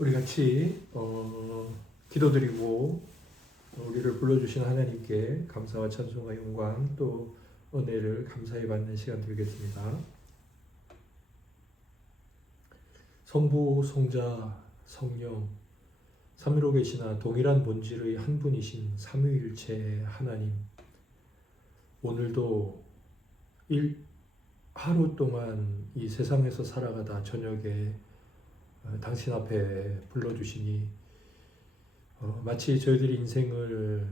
우리 같이 기도드리고 우리를 불러주신 하나님께 감사와 찬송과 영광 또 은혜를 감사히 받는 시간 드리겠습니다. 성부, 성자, 성령 삼위로 계시나 동일한 본질의 한 분이신 삼위일체 하나님, 오늘도 하루 동안 이 세상에서 살아가다 저녁에 당신 앞에 불러주시니 마치 저희들이 인생을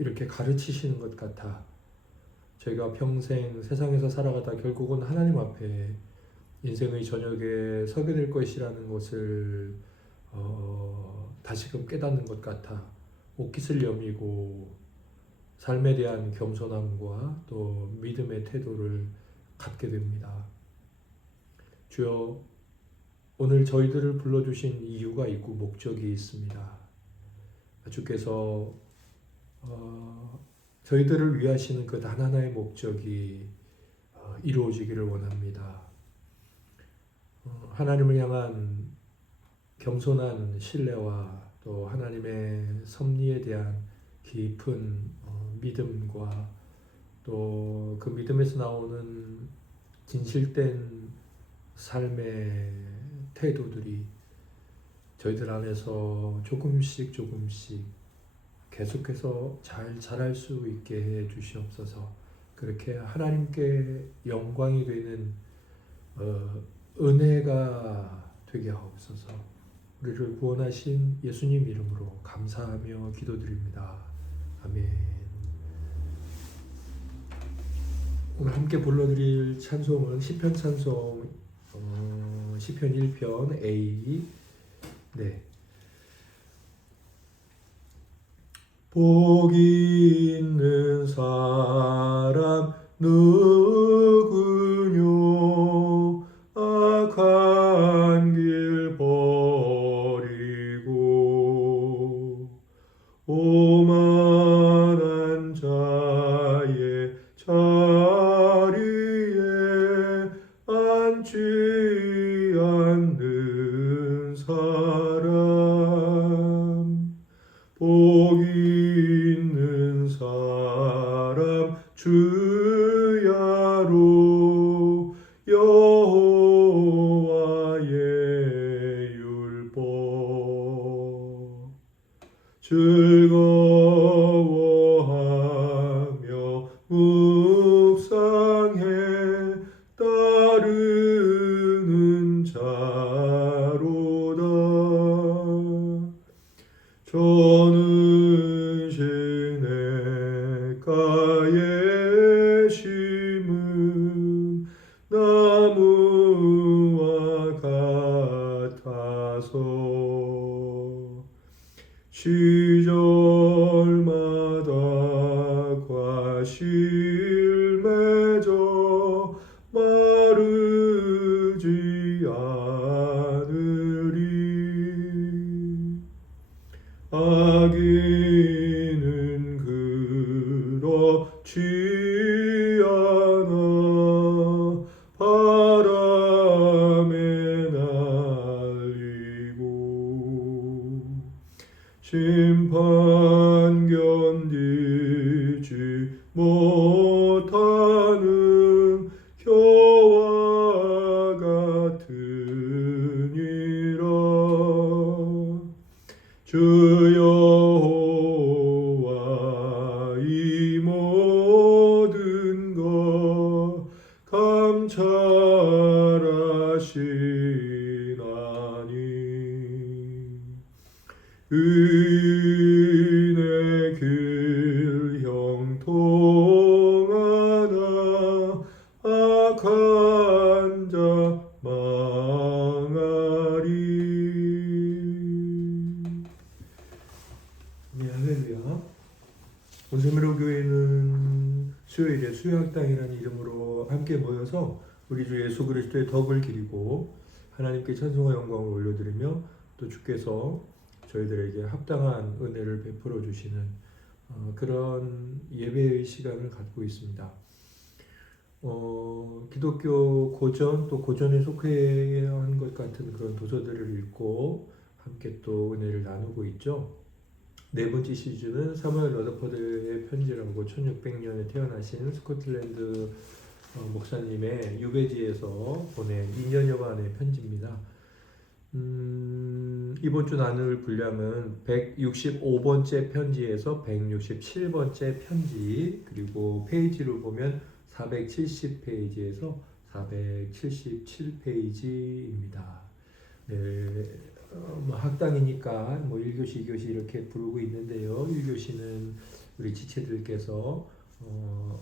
이렇게 가르치시는 것 같아 저희가 평생 세상에서 살아가다 결국은 하나님 앞에 인생의 저녁에 서게 될 것이라는 것을 다시금 깨닫는 것 같아 옷깃을 여미고 삶에 대한 겸손함과 또 믿음의 태도를 갖게 됩니다. 주여, 오늘 저희들을 불러주신 이유가 있고 목적이 있습니다. 주께서 저희들을 위하시는 그 단 하나의 목적이 이루어지기를 원합니다. 하나님을 향한 겸손한 신뢰와 또 하나님의 섭리에 대한 깊은 믿음과 또 그 믿음에서 나오는 진실된 삶의 태도들이 저희들 안에서 조금씩 계속해서 잘 자랄 수 있게 해 주시옵소서. 그렇게 하나님께 영광이 되는 은혜가 되게 하옵소서. 우리를 구원하신 예수님 이름으로 감사하며 기도드립니다. 아멘. 오늘 함께 불러드릴 찬송은 시편 찬송 시편 1편 A. 네. 복이 있는 사람 누구뇨 악한 길 버리고 오만한 자의 자리에 앉지 않는 사람 복이 있는 사람 주야로 여호와의 율법 즐거워하며 묵상해 따르는 자로다. 저는 시냇가에 심은 나무와 같아서 시절마다 과실 맺어 마르지 않으리. 악인은 그렇지 않아 바람에 날리고 심판 견디지 못하는 겨와 같으니라. 주 여호와 이 모든 것 감찰하시나니 의인의 길 형통하나 악한 자 망하리. 네, 할렐루야. 온세미로 교회는 수요일에 수요학당이라는 이름으로 함께 모여서 우리 주 예수 그리스도의 덕을 기리고 하나님께 찬송과 영광을 올려드리며 또 주께서 저희들에게 합당한 은혜를 베풀어 주시는 그런 예배의 시간을 갖고 있습니다. 기독교 고전 또 고전에 속한 것 같은 그런 도서들을 읽고 함께 또 은혜를 나누고 있죠. 네 번째 시즌은 사무엘 러더퍼드의 편지라고 1600년에 태어나신 스코틀랜드 목사님의 유배지에서 보낸 2년여간의 편지입니다. 이번 주 나눌 분량은 165번째 편지에서 167번째 편지, 그리고 페이지로 보면 470페이지에서 477페이지입니다. 네, 학당이니까 1교시, 2교시 이렇게 부르고 있는데요. 1교시는 우리 지체들께서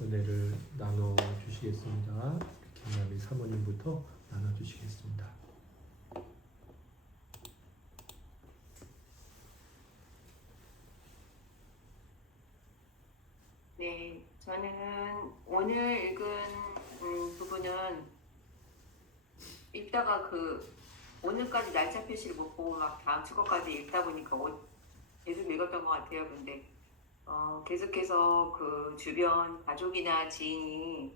은혜를 나눠 주시겠습니다. 김나비 사모님부터 나눠 주시겠습니다. 네, 저는 오늘 읽은 부분은 읽다가 오늘까지 날짜 표시를 못 보고 막 다음 주 거까지 읽다 보니까 계속 읽었던 것 같아요. 근데 계속해서 그 주변 가족이나 지인이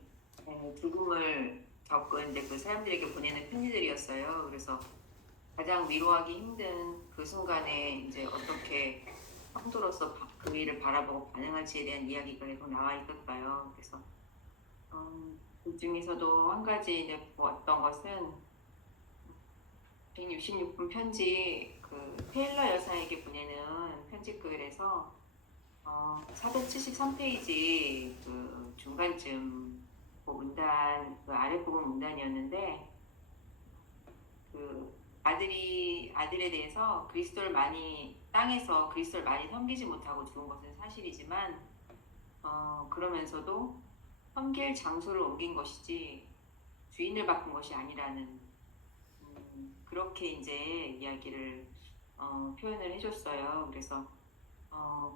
죽음을 겪은 이제 그 사람들에게 보내는 편지들이었어요. 그래서 가장 위로하기 힘든 그 순간에 이제 어떻게 성도로서 그 일을 바라보고 반응할지에 대한 이야기가 계속 나와 있었어요. 그래서 그 중에서도 한 가지 이제 보았던 것은 166분 편지, 그 테일러 여사에게 보내는 편지글에서 473페이지 그 중간쯤 그 문단, 그 아랫부분 문단이었는데, 그 아들에 대해서 땅에서 그리스도를 많이 섬기지 못하고 죽은 것은 사실이지만, 그러면서도 섬길 장소를 옮긴 것이지 주인을 바꾼 것이 아니라는, 그렇게 이제 이야기를 표현을 해줬어요. 그래서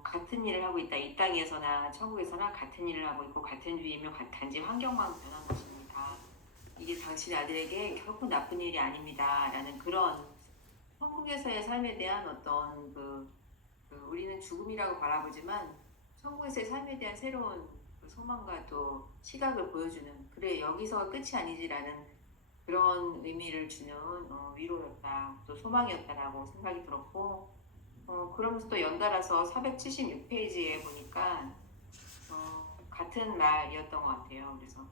같은 일을 하고 있다. 이 땅에서나 천국에서나 같은 일을 하고 있고 같은 주이며 단지 환경만 변한 것입니다. 이게 당신의 아들에게 결코 나쁜 일이 아닙니다. 라는 그런 천국에서의 삶에 대한 어떤 우리는 죽음이라고 바라보지만 천국에서의 삶에 대한 새로운 그 소망과 또 시각을 보여주는, 그래 여기서가 끝이 아니지라는 그런 의미를 주는 위로였다, 또 소망이었다라고 생각이 들었고, 그러면서 또 연달아서 476페이지에 보니까 같은 말이었던 것 같아요. 그래서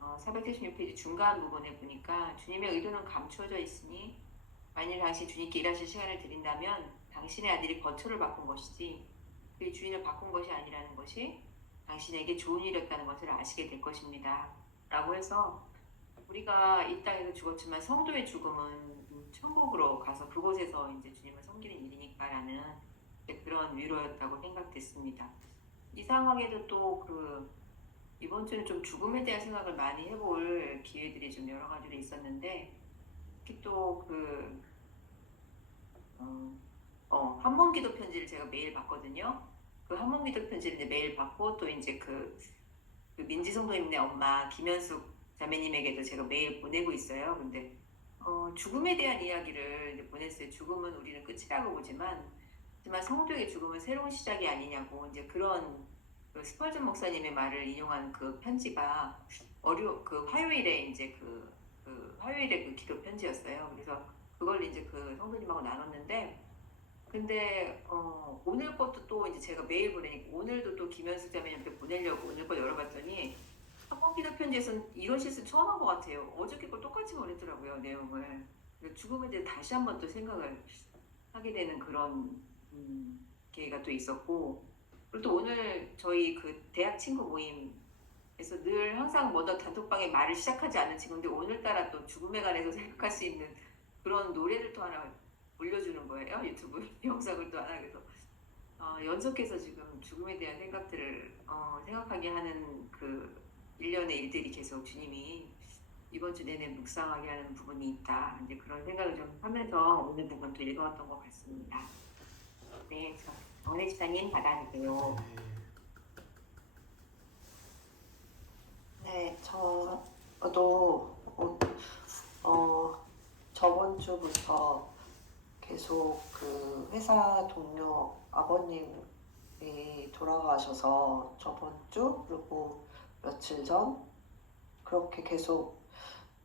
476페이지 중간 부분에 보니까 주님의 의도는 감추어져 있으니 만일 당신 주님께 일하실 시간을 드린다면 당신의 아들이 거처를 바꾼 것이지 그의 주인을 바꾼 것이 아니라는 것이 당신에게 좋은 일이었다는 것을 아시게 될 것입니다. 라고 해서 우리가 이 땅에서 죽었지만 성도의 죽음은 천국으로 가서 그곳에서 이제 주님을 섬기는 일이니까라는 그런 위로였다고 생각됐습니다. 이상하게도 또 이번 주는 좀 죽음에 대한 생각을 많이 해볼 기회들이 좀 여러 가지로 있었는데, 특히 또 한문기도 편지를 제가 매일 받거든요. 그 한문기도 편지를 이제 매일 받고, 또 이제 그 민지 성도님네 엄마 김현숙 자매님에게도 제가 매일 보내고 있어요. 근데 죽음에 대한 이야기를 이제 보냈어요. 죽음은 우리는 끝이라고 보지만, 하지만 성도의 죽음은 새로운 시작이 아니냐고, 이제 그런 스펄전 목사님의 말을 인용한 그 편지가 화요일에 이제 화요일에 그 기도 편지였어요. 그래서 그걸 이제 그 성도님하고 나눴는데, 근데 오늘 것도 또 이제 제가 매일 보내니까 오늘도 또 김현숙 자매님한테 보내려고 오늘 거 열어봤더니 한번 기도 편지에서는 이런 실수 처음 한 것 같아요. 어저께 걸 똑같이 보냈더라고요, 내용을. 죽음에 대해 다시 한번 또 생각을 하게 되는 그런 계기가 또 있었고, 그리고 또 오늘 저희 그 대학 친구 모임에서 늘 항상 뭐든 단톡방에 말을 시작하지 않는 친구인데 오늘따라 또 죽음에 관해서 생각할 수 있는 그런 노래를 또 하나 올려주는 거예요. 유튜브 영상을 또 하나. 그래서 연속해서 지금 죽음에 대한 생각들을 생각하게 하는 그 일련의 일들이 계속 주님이 이번 주 내내 묵상하게 하는 부분이 있다. 이제 그런 생각을 좀 하면서 오늘 부분도 읽어왔던 것 같습니다. 네, 정래 집사님 받아주세요. 네, 저도 저번 주부터 계속 그 회사 동료 아버님이 돌아가셔서 저번 주 그리고 며칠 전 그렇게 계속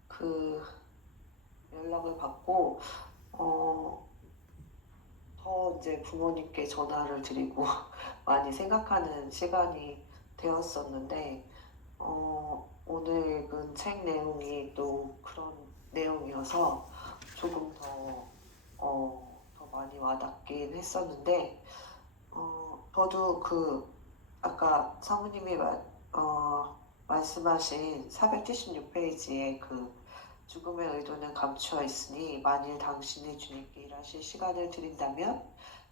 그 연락을 받고 더 이제 부모님께 전화를 드리고 많이 생각하는 시간이 되었었는데 오늘 읽은 책 내용이 또 그런 내용이어서 조금 더 많이 와닿긴 했었는데 저도 그 아까 사모님이 말씀하신 476페이지에 그 죽음의 의도는 감추어 있으니 만일 당신이 주님께 일하실 시간을 드린다면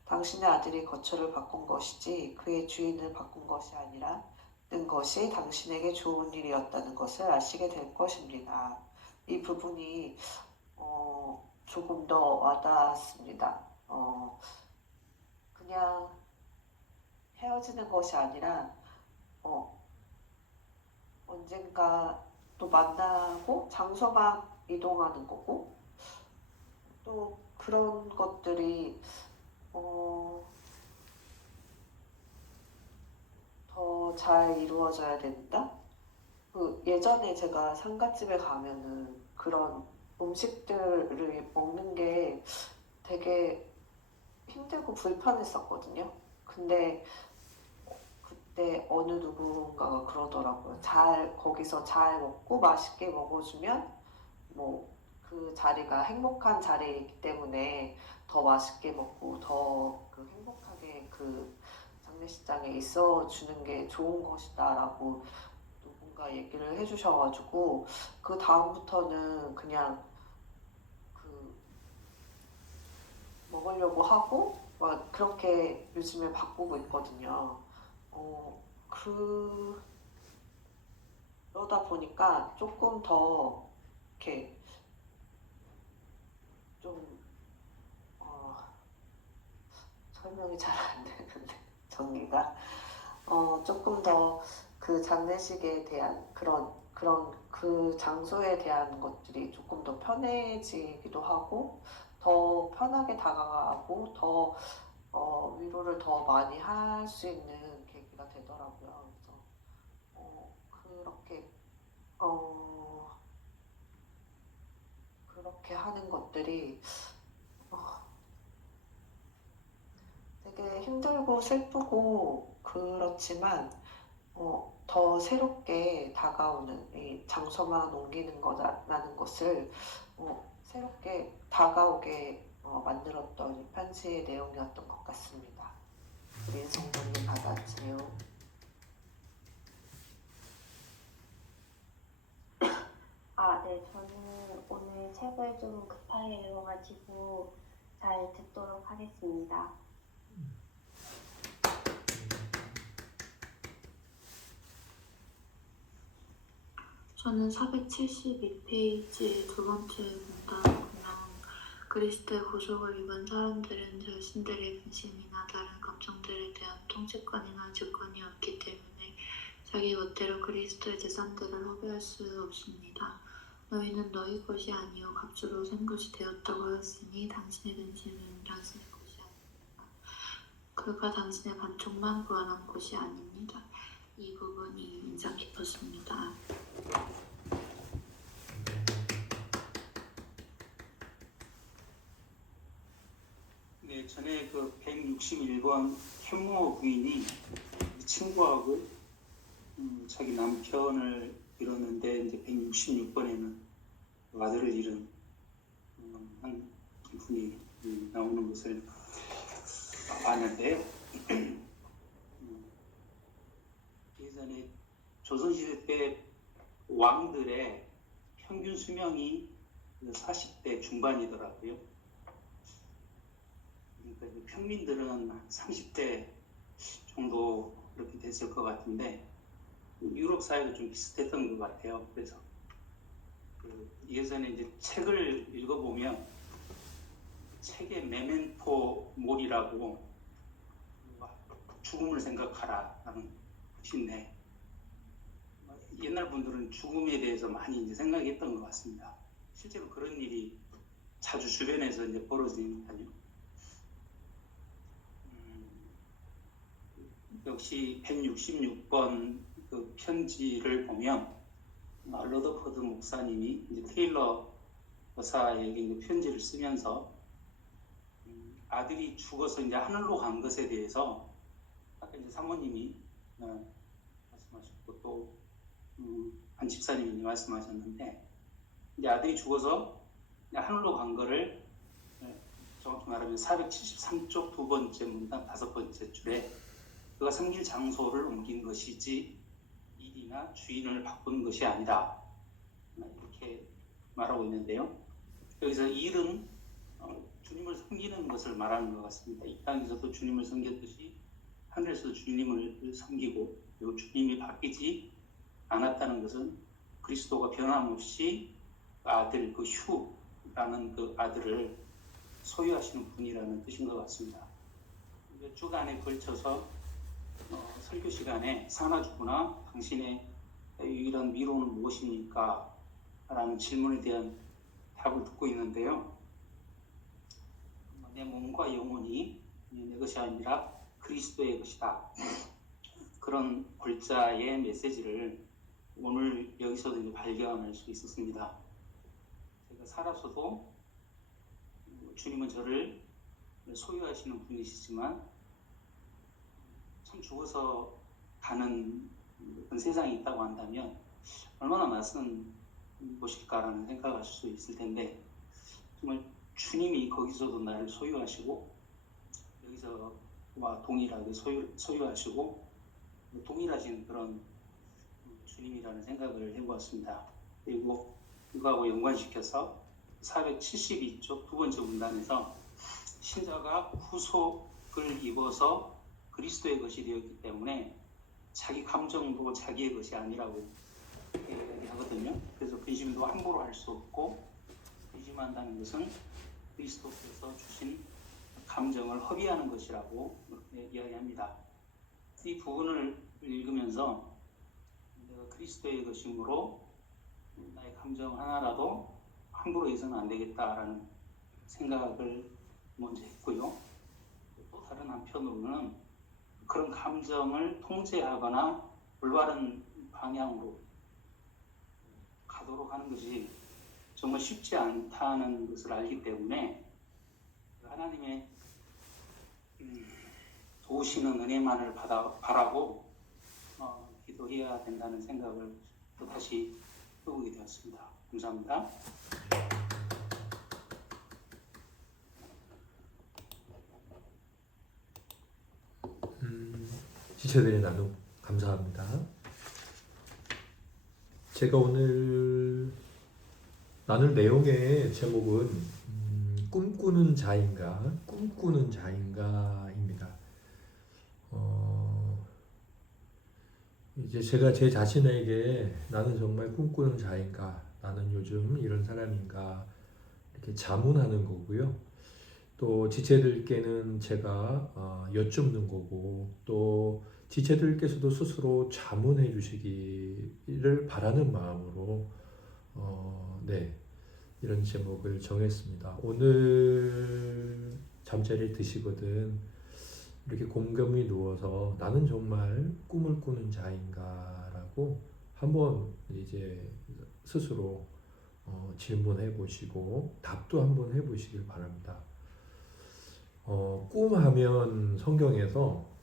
당신의 아들이 거처를 바꾼 것이지 그의 주인을 바꾼 것이 아니라 는 것이 당신에게 좋은 일이었다는 것을 아시게 될 것입니다. 이 부분이 조금 더 와닿았습니다. 그냥 헤어지는 것이 아니라 언젠가 또 만나고 장소만 이동하는 거고 또 그런 것들이 더 잘 이루어져야 된다? 그 예전에 제가 상갓집에 가면은 그런 음식들을 먹는 게 되게 힘들고 불편했었거든요. 근데 그때 어느 누군가가 그러더라고요. 거기서 잘 먹고 맛있게 먹어주면 뭐 그 자리가 행복한 자리이기 때문에 더 맛있게 먹고 더 그 행복하게 그 장례식장에 있어 주는 게 좋은 것이다라고 누군가 얘기를 해주셔가지고 그 다음부터는 그냥 그 먹으려고 하고 막 그렇게 요즘에 바꾸고 있거든요. 그러다 보니까 조금 더 이렇게 좀 설명이 잘 안 되는데 정리가 조금 더 그 장례식에 대한 그런 그 장소에 대한 것들이 조금 더 편해지기도 하고 더 편하게 다가가고 더 위로를 더 많이 할 수 있는 계기가 되더라고요. 그래서 그렇게 하는 것들이 되게 힘들고 슬프고 그렇지만 더 새롭게 다가오는 이 장소만 옮기는 거다라는 것을 새롭게 다가오게 만들었던 이 편지의 내용이었던 것 같습니다. 우리 성도님 받아주세요. 네, 저는 오늘 책을 좀 급하게 읽어가지고 잘 듣도록 하겠습니다. 저는 472페이지의 두 번째 문단을 보면 그리스도의 구속을 입은 사람들은 자신들의 근심이나 다른 감정들에 대한 통치권이나 주권이 없기 때문에 자기 멋대로 그리스도의 재산들을 허비할 수 없습니다. 너희는 너희 것이 아니요 값으로 산 것이 되었다고 하였으니 당신의 근심은 당신의 것이 아닙니다. 그가 당신의 반쪽만 구원한 것이 아닙니다. 이 부분이 인상 깊었습니다. 네, 전에 그 161번 현모 부인이 친구하고 자기 남편을 잃었는데 이제 166번에는 아들을 잃은 한 분이 나오는 것을 아는데요. 예전에 조선시대 때 왕들의 평균 수명이 40대 중반이더라고요. 그러니까 평민들은 한 30대 정도 그렇게 됐을 것 같은데 유럽 사회도 좀 비슷했던 것 같아요. 그래서 예전에 이제 책을 읽어보면 책의 메멘토 몰이라고 죽음을 생각하라 라는 뜻인데 옛날 분들은 죽음에 대해서 많이 이제 생각했던 것 같습니다. 실제로 그런 일이 자주 주변에서 이제 벌어지니까요. 역시 166번 그 편지를 보면 러더퍼드 목사님이 이제 테일러 여사에게 이제 편지를 쓰면서 아들이 죽어서 이제 하늘로 간 것에 대해서 아까 이제 사모님이 말씀하셨고 또 한 집사님이 말씀하셨는데 이제 아들이 죽어서 이제 하늘로 간 거를 정확히 말하면 473쪽 두 번째 문단 다섯 번째 줄에 그가 섬길 장소를 옮긴 것이지 일이나 주인을 바꾼 것이 아니다 이렇게 말하고 있는데요. 여기서 일은 주님을 섬기는 것을 말하는 것 같습니다. 이 땅에서도 주님을 섬겼듯이 하늘에서도 주님을 섬기고 그리고 주님이 바뀌지 않았다는 것은 그리스도가 변함없이 아들 그 휴라는 그 아들을 소유하시는 분이라는 뜻인 것 같습니다. 몇 주간에 걸쳐서 설교 시간에 사나주구나 당신의 유일한 미로는 무엇입니까? 라는 질문에 대한 답을 듣고 있는데요. 내 몸과 영혼이 내 것이 아니라 그리스도의 것이다. 그런 골자의 메시지를 오늘 여기서도 이제 발견할 수 있었습니다. 제가 살아서도 주님은 저를 소유하시는 분이시지만 참 죽어서 가는 그런 세상이 있다고 한다면 얼마나 낯선 곳일까라는 생각을 하실 수 있을 텐데 정말 주님이 거기서도 나를 소유하시고 여기서와 동일하게 소유하시고 동일하신 그런 주님이라는 생각을 해보았습니다. 그리고 이거하고 연관시켜서 472쪽 두 번째 문단에서 신자가 후속을 입어서 그리스도의 것이 되었기 때문에 자기 감정도 자기의 것이 아니라고 얘기하거든요. 그래서 근심도 함부로 할 수 없고 근심한다는 것은 그리스도께서 주신 감정을 허비하는 것이라고 이야기합니다. 이 부분을 읽으면서 내가 그리스도의 것이므로 나의 감정 하나라도 함부로 해서는 안 되겠다라는 생각을 먼저 했고요. 또 다른 한편으로는 그런 감정을 통제하거나 올바른 방향으로 가도록 하는 것이 정말 쉽지 않다는 것을 알기 때문에 하나님의 도우시는 은혜만을 바라고 기도해야 된다는 생각을 또 다시 해보게 되었습니다. 감사합니다. 지체들의 나눔 감사합니다. 제가 오늘 나눌 내용의 제목은 꿈꾸는 자인가입니다. 이제 제가 제 자신에게 나는 정말 꿈꾸는 자인가, 나는 요즘 이런 사람인가 이렇게 자문하는 거고요. 또 지체들께는 제가 여쭙는 거고 또 지체들께서도 스스로 자문해 주시기를 바라는 마음으로 이런 제목을 정했습니다. 오늘 잠자리에 드시거든 이렇게 곰곰이 누워서 나는 정말 꿈을 꾸는 자인가라고 한번 이제 스스로 질문해 보시고 답도 한번 해 보시길 바랍니다. 꿈하면 성경에서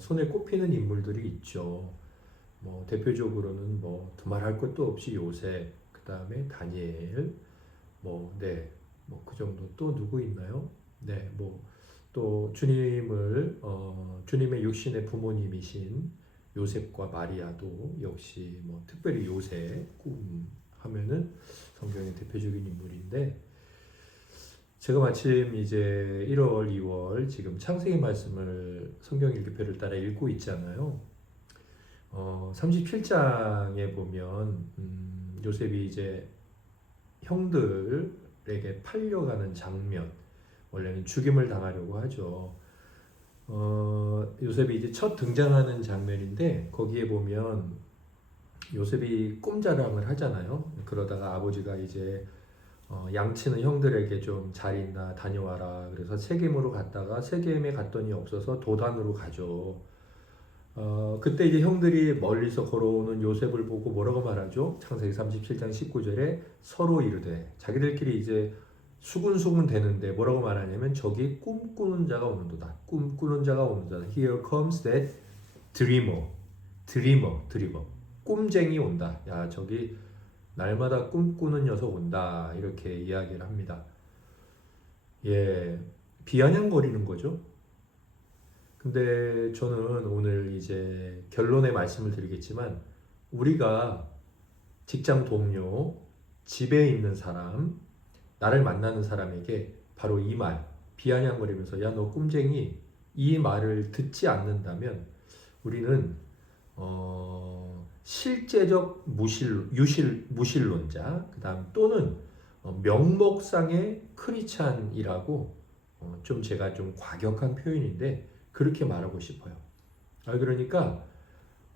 손에 꼽히는 인물들이 있죠. 대표적으로는 두말할 것도 없이 요셉, 그 다음에 다니엘, 그 정도. 또 누구 있나요? 또 주님의 육신의 부모님이신 요셉과 마리아도 역시 특별히 요셉 꿈 하면은 성경의 대표적인 인물인데, 제가 마침 이제 1월, 2월 지금 창세기 말씀을 성경 일기표를 따라 읽고 있잖아요. 37장에 보면 요셉이 이제 형들에게 팔려가는 장면, 원래는 죽임을 당하려고 하죠. 요셉이 이제 첫 등장하는 장면인데 거기에 보면 요셉이 꿈자랑을 하잖아요. 그러다가 아버지가 이제 양치는 형들에게 좀 잘 있나 다녀와라. 그래서 세겜으로 갔다가 세겜에 갔더니 없어서 도단으로 가죠. 그때 이제 형들이 멀리서 걸어오는 요셉을 보고 뭐라고 말하죠? 창세기 37장 19절에 서로 이르되 자기들끼리 이제 수군수군 되는데 뭐라고 말하냐면 저기 꿈꾸는 자가 오는도다. 꿈꾸는 자가 오는도다. Here comes that dreamer. 꿈쟁이 온다. 야, 저기 날마다 꿈꾸는 녀석 온다. 이렇게 이야기를 합니다. 예, 비아냥거리는 거죠. 근데 저는 오늘 이제 결론의 말씀을 드리겠지만 우리가 직장 동료, 집에 있는 사람, 나를 만나는 사람에게 바로 이 말, 비아냥거리면서 야, 너 꿈쟁이, 이 말을 듣지 않는다면 우리는 실제적 무신론자, 그 다음 또는 명목상의 크리스찬이라고 좀 제가 좀 과격한 표현인데 그렇게 말하고 싶어요. 그러니까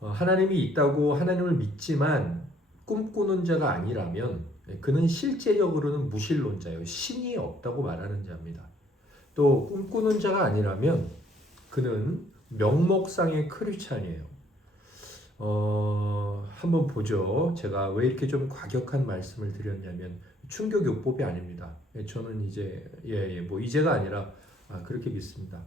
하나님이 있다고 하나님을 믿지만 꿈꾸는 자가 아니라면 그는 실제적으로는 무신론자예요. 신이 없다고 말하는 자입니다. 또 꿈꾸는 자가 아니라면 그는 명목상의 크리스찬이에요. 한번 보죠. 제가 왜 이렇게 좀 과격한 말씀을 드렸냐면 충격요법이 아닙니다. 저는 이제 뭐 이제가 아니라 그렇게 믿습니다.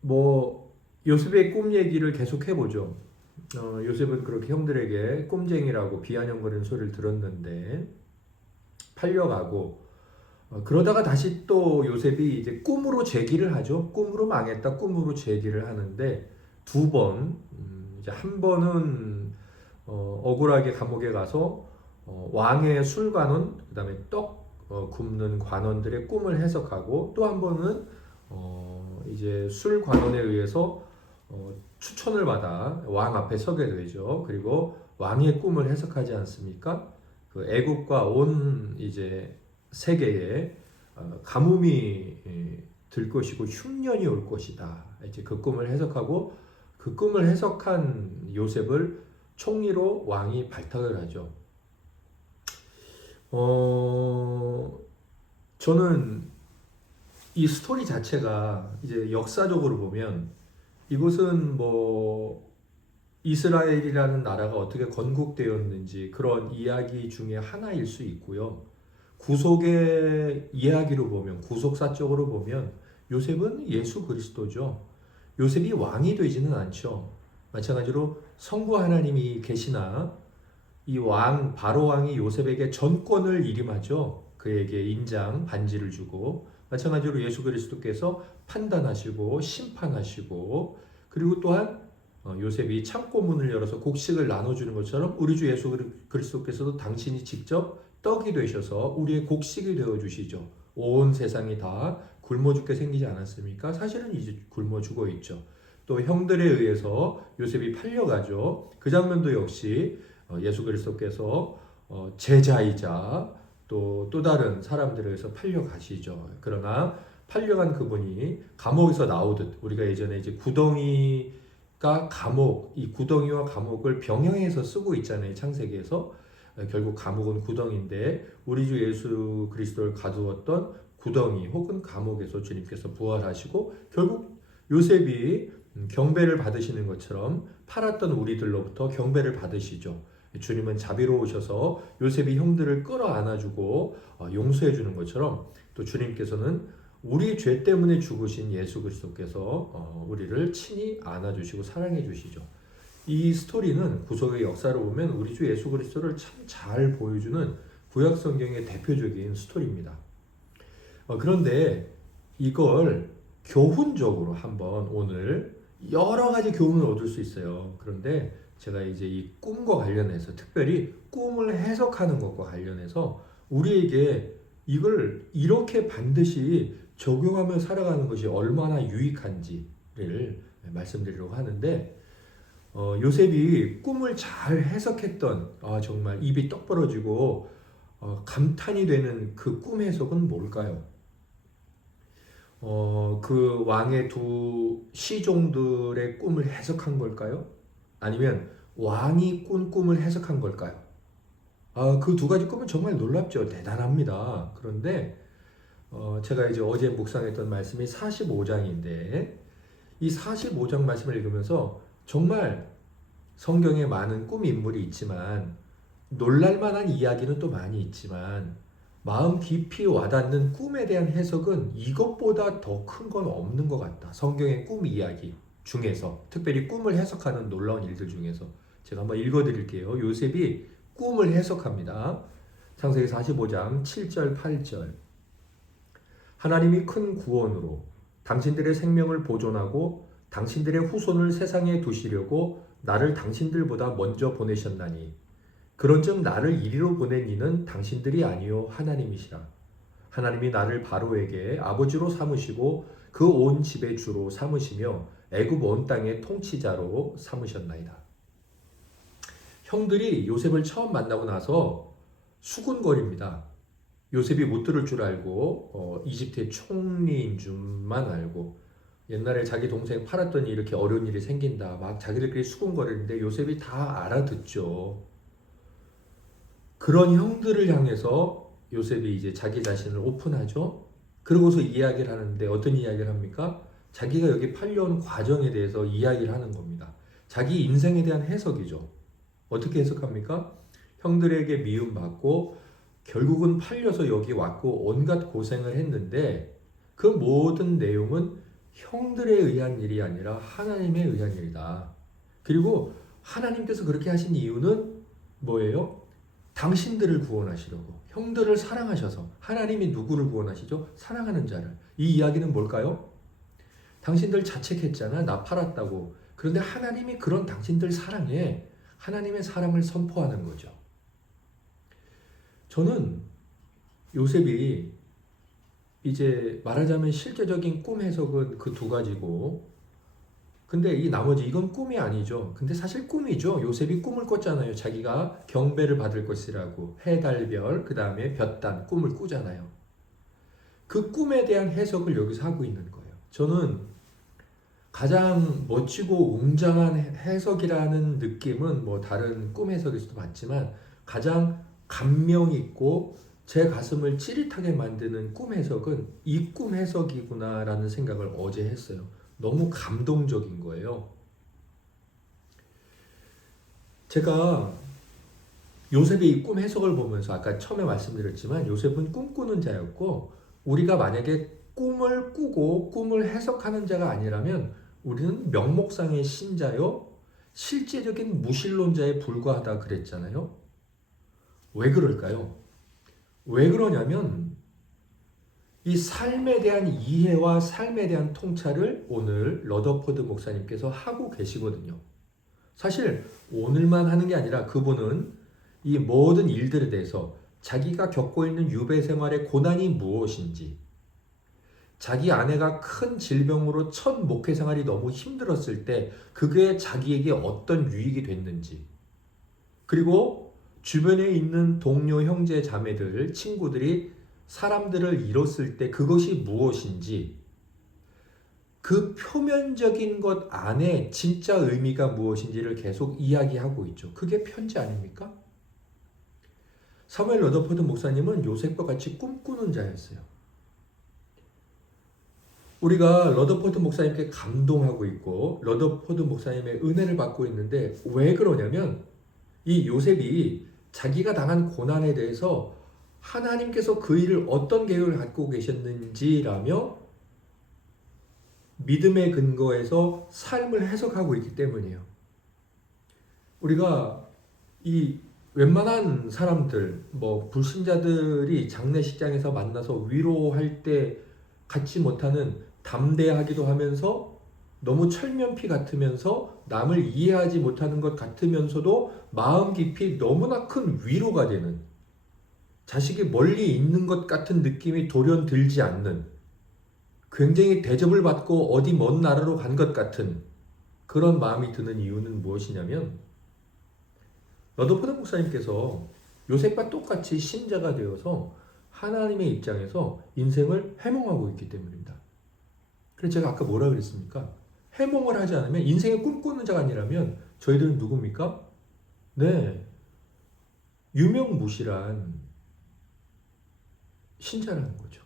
뭐 요셉의 꿈 얘기를 계속 해보죠. 요셉은 그렇게 형들에게 꿈쟁이라고 비아냥거리는 소리를 들었는데 팔려가고 그러다가 다시 또 요셉이 이제 꿈으로 재기를 하죠. 꿈으로 망했다. 꿈으로 재기를 하는데 두 번, 이제 한 번은 억울하게 감옥에 가서 왕의 술관원, 그다음에 떡 굽는 관원들의 꿈을 해석하고 또 한 번은 이제 술관원에 의해서 추천을 받아 왕 앞에 서게 되죠. 그리고 왕의 꿈을 해석하지 않습니까? 그 애국과 온 이제 세계에 가뭄이 들 것이고 흉년이 올 것이다. 이제 그 꿈을 해석하고 그 꿈을 해석한 요셉을 총리로 왕이 발탁을 하죠. 저는 이 스토리 자체가 이제 역사적으로 보면 이곳은 뭐 이스라엘이라는 나라가 어떻게 건국되었는지 그런 이야기 중에 하나일 수 있고요. 구속의 이야기로 보면, 구속사적으로 보면 요셉은 예수 그리스도죠. 요셉이 왕이 되지는 않죠. 마찬가지로 성부 하나님이 계시나 이 왕, 바로 왕이 요셉에게 전권을 이임하죠. 그에게 인장, 반지를 주고 마찬가지로 예수 그리스도께서 판단하시고 심판하시고 그리고 또한 요셉이 창고문을 열어서 곡식을 나눠주는 것처럼 우리 주 예수 그리스도께서도 당신이 직접 떡이 되셔서 우리의 곡식이 되어주시죠. 온 세상이 다 굶어 죽게 생기지 않았습니까? 사실은 이제 굶어 죽어 있죠. 또 형들에 의해서 요셉이 팔려가죠. 그 장면도 역시 예수 그리스도께서 제자이자 또 다른 사람들에 의해서 팔려가시죠. 그러나 팔려간 그분이 감옥에서 나오듯 우리가 예전에 이제 구덩이가 감옥, 이 구덩이와 감옥을 병행해서 쓰고 있잖아요. 창세기에서. 결국 감옥은 구덩이인데 우리 주 예수 그리스도를 가두었던 구덩이 혹은 감옥에서 주님께서 부활하시고 결국 요셉이 경배를 받으시는 것처럼 팔았던 우리들로부터 경배를 받으시죠. 주님은 자비로우셔서 요셉이 형들을 끌어안아주고 용서해주는 것처럼 또 주님께서는 우리 죄 때문에 죽으신 예수 그리스도께서 우리를 친히 안아주시고 사랑해주시죠. 이 스토리는 구속의 역사로 보면 우리 주 예수 그리스도를 참 잘 보여주는 구약 성경의 대표적인 스토리입니다. 그런데 이걸 교훈적으로 한번 오늘 여러 가지 교훈을 얻을 수 있어요. 그런데 제가 이제 이 꿈과 관련해서 특별히 꿈을 해석하는 것과 관련해서 우리에게 이걸 이렇게 반드시 적용하며 살아가는 것이 얼마나 유익한지를 말씀드리려고 하는데 요셉이 꿈을 잘 해석했던 정말 입이 떡 벌어지고 감탄이 되는 그 꿈 해석은 뭘까요? 그 왕의 두 시종들의 꿈을 해석한 걸까요? 아니면 왕이 꾼 꿈을 해석한 걸까요? 그 두 가지 꿈은 정말 놀랍죠. 대단합니다. 그런데 제가 이제 어제 묵상했던 말씀이 45장인데 이 45장 말씀을 읽으면서 정말 성경에 많은 꿈 인물이 있지만 놀랄만한 이야기는 또 많이 있지만 마음 깊이 와닿는 꿈에 대한 해석은 이것보다 더 큰 건 없는 것 같다. 성경의 꿈 이야기 중에서 특별히 꿈을 해석하는 놀라운 일들 중에서 제가 한번 읽어드릴게요. 요셉이 꿈을 해석합니다. 창세기 45장 7절 8절 하나님이 큰 구원으로 당신들의 생명을 보존하고 당신들의 후손을 세상에 두시려고 나를 당신들보다 먼저 보내셨나니 그런즉 나를 이리로 보낸 이는 당신들이 아니요 하나님이시라. 하나님이 나를 바로에게 아버지로 삼으시고 그 온 집의 주로 삼으시며 애굽 온 땅의 통치자로 삼으셨나이다. 형들이 요셉을 처음 만나고 나서 수군거립니다. 요셉이 못 들을 줄 알고 이집트의 총리인 줄만 알고 옛날에 자기 동생 팔았더니 이렇게 어려운 일이 생긴다 막 자기들끼리 수군거리는데 요셉이 다 알아듣죠. 그런 형들을 향해서 요셉이 이제 자기 자신을 오픈하죠. 그러고서 이야기를 하는데 어떤 이야기를 합니까? 자기가 여기 팔려온 과정에 대해서 이야기를 하는 겁니다. 자기 인생에 대한 해석이죠. 어떻게 해석합니까? 형들에게 미움받고 결국은 팔려서 여기 왔고 온갖 고생을 했는데 그 모든 내용은 형들에 의한 일이 아니라 하나님에 의한 일이다. 그리고 하나님께서 그렇게 하신 이유는 뭐예요? 당신들을 구원하시려고 형들을 사랑하셔서 하나님이 누구를 구원하시죠? 사랑하는 자를. 이 이야기는 뭘까요? 당신들 자책했잖아. 나 팔았다고. 그런데 하나님이 그런 당신들 사랑에 하나님의 사랑을 선포하는 거죠. 저는 요셉이 이제 말하자면 실제적인 꿈 해석은 그 두 가지고 근데 이 나머지 이건 꿈이 아니죠. 근데 사실 꿈이죠. 요셉이 꿈을 꿨잖아요. 자기가 경배를 받을 것이라고 해, 달, 별, 그 다음에 볕단 꿈을 꾸잖아요. 그 꿈에 대한 해석을 여기서 하고 있는 거예요. 저는 가장 멋지고 웅장한 해석이라는 느낌은 뭐 다른 꿈 해석에서도 봤지만 가장 감명 있고 제 가슴을 찌릿하게 만드는 꿈 해석은 이 꿈 해석이구나라는 생각을 어제 했어요. 너무 감동적인 거예요. 제가 요셉의 이 꿈 해석을 보면서 아까 처음에 말씀드렸지만 요셉은 꿈꾸는 자였고 우리가 만약에 꿈을 꾸고 꿈을 해석하는 자가 아니라면 우리는 명목상의 신자요 실제적인 무신론자에 불과하다 그랬잖아요. 왜 그럴까요? 왜 그러냐면 이 삶에 대한 이해와 삶에 대한 통찰을 오늘 러더포드 목사님께서 하고 계시거든요. 사실 오늘만 하는 게 아니라 그분은 이 모든 일들에 대해서 자기가 겪고 있는 유배 생활의 고난이 무엇인지 자기 아내가 큰 질병으로 첫 목회 생활이 너무 힘들었을 때 그게 자기에게 어떤 유익이 됐는지 그리고 주변에 있는 동료 형제 자매들 친구들이 사람들을 잃었을 때 그것이 무엇인지 그 표면적인 것 안에 진짜 의미가 무엇인지를 계속 이야기하고 있죠. 그게 편지 아닙니까? 사무엘 러더포드 목사님은 요셉과 같이 꿈꾸는 자였어요. 우리가 러더포드 목사님께 감동하고 있고 러더포드 목사님의 은혜를 받고 있는데 왜 그러냐면 이 요셉이 자기가 당한 고난에 대해서 하나님께서 그 일을 어떤 계획을 갖고 계셨는지라며 믿음의 근거에서 삶을 해석하고 있기 때문이에요. 우리가 이 웬만한 사람들, 뭐 불신자들이 장례식장에서 만나서 위로할 때 갖지 못하는 담대하기도 하면서 너무 철면피 같으면서 남을 이해하지 못하는 것 같으면서도 마음 깊이 너무나 큰 위로가 되는 자식이 멀리 있는 것 같은 느낌이 돌연 들지 않는 굉장히 대접을 받고 어디 먼 나라로 간 것 같은 그런 마음이 드는 이유는 무엇이냐면 러더포드 목사님께서 요셉과 똑같이 신자가 되어서 하나님의 입장에서 인생을 해몽하고 있기 때문입니다. 그래서 제가 아까 뭐라 그랬습니까? 해몽을 하지 않으면 인생의 꿈꾸는 자가 아니라면 저희들은 누굽니까? 네, 유명무실한 신자라는 거죠.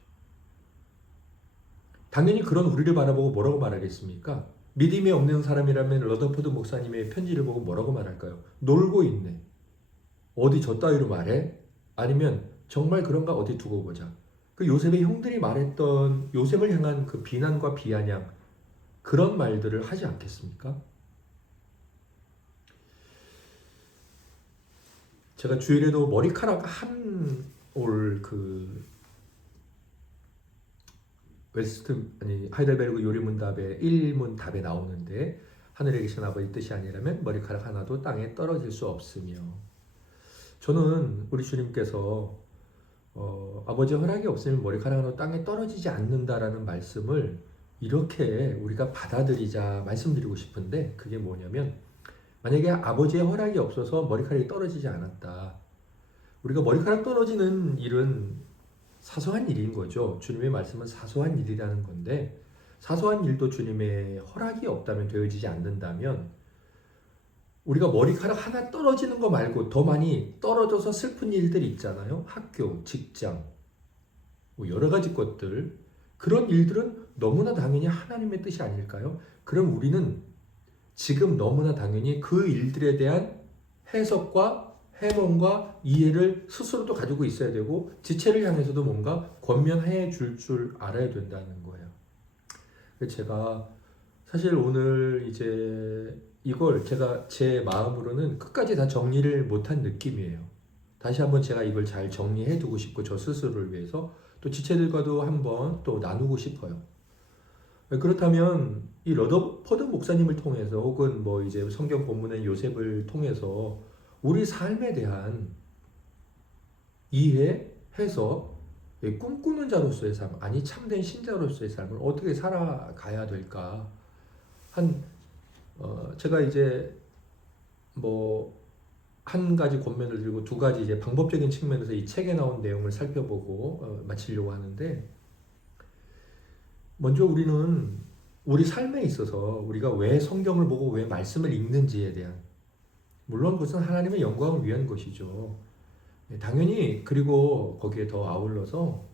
당연히 그런 우리를 바라보고 뭐라고 말하겠습니까? 믿음이 없는 사람이라면 러더포드 목사님의 편지를 보고 뭐라고 말할까요? 놀고 있네. 어디 저 따위로 말해? 아니면 정말 그런가 어디 두고 보자. 그 요셉의 형들이 말했던 요셉을 향한 그 비난과 비아냥 그런 말들을 하지 않겠습니까? 제가 주일에도 머리카락 한 올 그 하이델베르그 요리문답의 1문 답에 나오는데 하늘에 계신 아버지 뜻이 아니라면 머리카락 하나도 땅에 떨어질 수 없으며 저는 우리 주님께서 아버지 허락이 없으면 머리카락 하나도 땅에 떨어지지 않는다라는 말씀을 이렇게 우리가 받아들이자 말씀드리고 싶은데 그게 뭐냐면 만약에 아버지의 허락이 없어서 머리카락이 떨어지지 않았다. 우리가 머리카락 떨어지는 일은 사소한 일인 거죠. 주님의 말씀은 사소한 일이라는 건데 사소한 일도 주님의 허락이 없다면 되어지지 않는다면 우리가 머리카락 하나 떨어지는 거 말고 더 많이 떨어져서 슬픈 일들이 있잖아요. 학교, 직장, 뭐 여러 가지 것들 그런 일들은 너무나 당연히 하나님의 뜻이 아닐까요? 그럼 우리는 지금 너무나 당연히 그 일들에 대한 해석과 해몽과 이해를 스스로도 가지고 있어야 되고 지체를 향해서도 뭔가 권면해 줄 알아야 된다는 거예요. 제가 사실 오늘 이제 이걸 제가 제 마음으로는 끝까지 다 정리를 못한 느낌이에요. 다시 한번 제가 이걸 잘 정리해 두고 싶고 저 스스로를 위해서 또 지체들과도 한번 또 나누고 싶어요. 그렇다면 이 러더포드 목사님을 통해서 혹은 뭐 이제 성경 본문의 요셉을 통해서 우리 삶에 대한 이해, 해석, 꿈꾸는 자로서의 삶, 아니 참된 신자로서의 삶을 어떻게 살아가야 될까? 제가 이제 뭐 한 가지 권면을 드리고 두 가지 이제 방법적인 측면에서 이 책에 나온 내용을 살펴보고 마치려고 하는데 먼저 우리는 우리 삶에 있어서 우리가 왜 성경을 보고 왜 말씀을 읽는지에 대한 물론 그것은 하나님의 영광을 위한 것이죠. 당연히 그리고 거기에 더 아울러서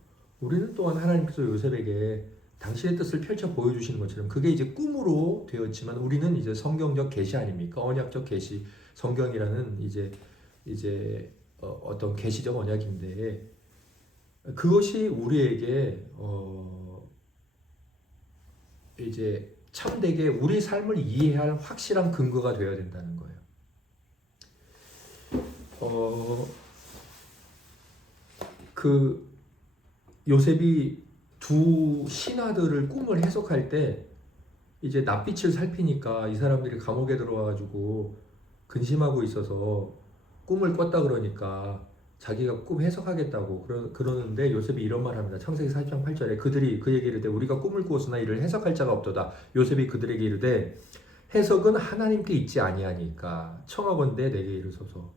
우리는 또한 하나님께서 요셉에게 당신의 뜻을 펼쳐 보여주시는 것처럼 그게 이제 꿈으로 되었지만 우리는 이제 성경적 계시 아닙니까? 언약적 계시, 성경이라는 이제 어떤 계시적 언약인데 그것이 우리에게 이제 참되게 우리 삶을 이해할 확실한 근거가 되어야 된다는 거예요. 그 요셉이 두 신하들을 꿈을 해석할 때 이제 낯빛을 살피니까 이 사람들이 감옥에 들어와가지고 근심하고 있어서 꿈을 꿨다 그러니까 자기가 꿈 해석하겠다고 그러는데 요셉이 이런 말 합니다. 창세기 40장 8절에 그들이 그에게 이르되 우리가 꿈을 꾸었으나 이를 해석할 자가 없도다. 요셉이 그들에게 이르되 해석은 하나님께 있지 아니하니까 청하건대 내게 이르소서.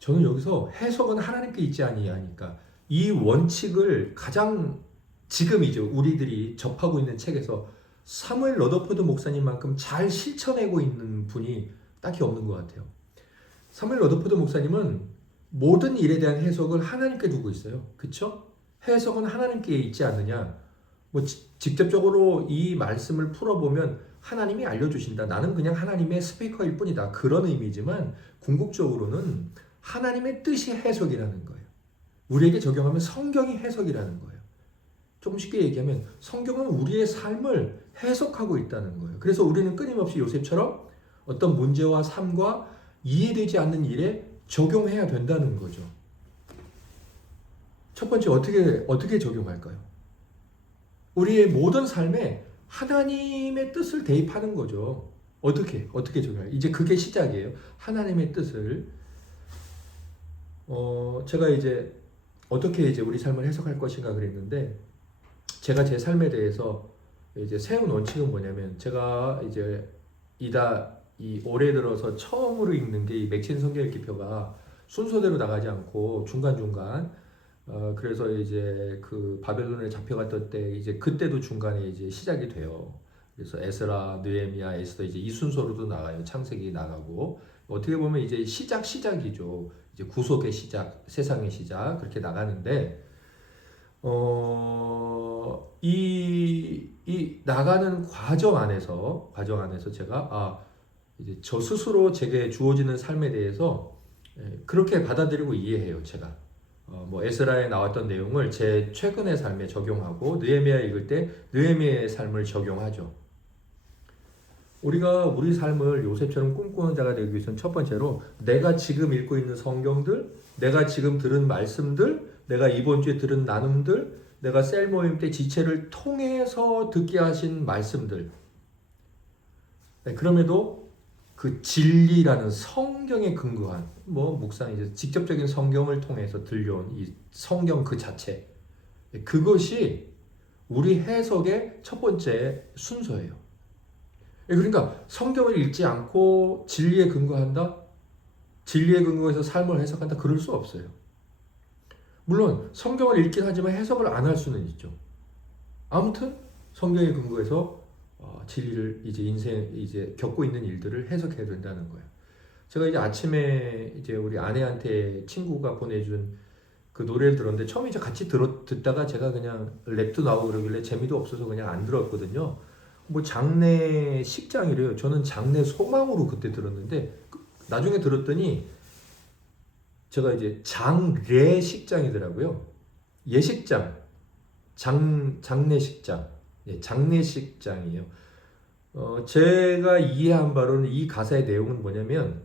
저는 여기서 해석은 하나님께 있지 아니하니까 이 원칙을 가장 지금 이제 우리들이 접하고 있는 책에서 사무엘 러더포드 목사님만큼 잘 실천하고 있는 분이 딱히 없는 것 같아요. 사무엘 러더포드 목사님은 모든 일에 대한 해석을 하나님께 두고 있어요. 그렇죠? 해석은 하나님께 있지 않느냐. 뭐 직접적으로 이 말씀을 풀어보면 하나님이 알려주신다. 나는 그냥 하나님의 스피커일 뿐이다. 그런 의미지만 궁극적으로는 하나님의 뜻이 해석이라는 거예요. 우리에게 적용하면 성경이 해석이라는 거예요. 조금 쉽게 얘기하면 성경은 우리의 삶을 해석하고 있다는 거예요. 그래서 우리는 끊임없이 요셉처럼 어떤 문제와 삶과 이해되지 않는 일에 적용해야 된다는 거죠. 첫 번째 어떻게 적용할까요? 우리의 모든 삶에 하나님의 뜻을 대입하는 거죠. 어떻게 적용할까요? 이제 그게 시작이에요. 하나님의 뜻을 제가 이제 어떻게 이제 우리 삶을 해석할 것인가 그랬는데 제가 제 삶에 대해서 이제 세운 원칙은 뭐냐면 제가 이제 이 올해 들어서 처음으로 읽는 게 이 맥신 성경 읽기표가 순서대로 나가지 않고 중간중간 그래서 이제 그 바벨론에 잡혀갔던 때 이제 그때도 중간에 이제 시작이 돼요. 그래서 에스라, 느헤미야, 에스더 이제 이 순서로도 나가요. 창세기 나가고 어떻게 보면 이제 시작이죠. 이제 구속의 시작, 세상의 시작 그렇게 나가는데 이 나가는 과정 안에서 제가 이제 저 스스로 제게 주어지는 삶에 대해서 그렇게 받아들이고 이해해요. 제가 뭐 에스라에 나왔던 내용을 제 최근의 삶에 적용하고 느헤미야 읽을 때 느헤미야의 삶을 적용하죠. 우리가 우리 삶을 요셉처럼 꿈꾸는 자가 되기 위해서는 첫 번째로 내가 지금 읽고 있는 성경들, 내가 지금 들은 말씀들, 내가 이번 주에 들은 나눔들, 내가 셀 모임 때 지체를 통해서 듣게 하신 말씀들. 그럼에도 그 진리라는 성경에 근거한 묵상 이제 직접적인 성경을 통해서 들려온 이 성경 그 자체, 그것이 우리 해석의 첫 번째 순서예요. 그러니까 성경을 읽지 않고 진리에 근거한다? 진리에 근거해서 삶을 해석한다? 그럴 수 없어요. 물론 성경을 읽긴 하지만 해석을 안 할 수는 있죠. 아무튼 성경에 근거해서 진리를 이제 인생 이제 겪고 있는 일들을 해석해야 된다는 거예요. 제가 이제 아침에 이제 우리 아내한테 친구가 보내준 그 노래를 들었는데 처음에 이제 같이 듣다가 제가 그냥 랩도 나오고 그러길래 재미도 없어서 그냥 안 들었거든요. 뭐 장례식장이래요. 저는 장례 소망으로 그때 들었는데 나중에 들었더니 제가 이제 장례식장이더라고요. 예식장, 장례식장, 장례식장이에요. 제가 이해한 바로는 이 가사의 내용은 뭐냐면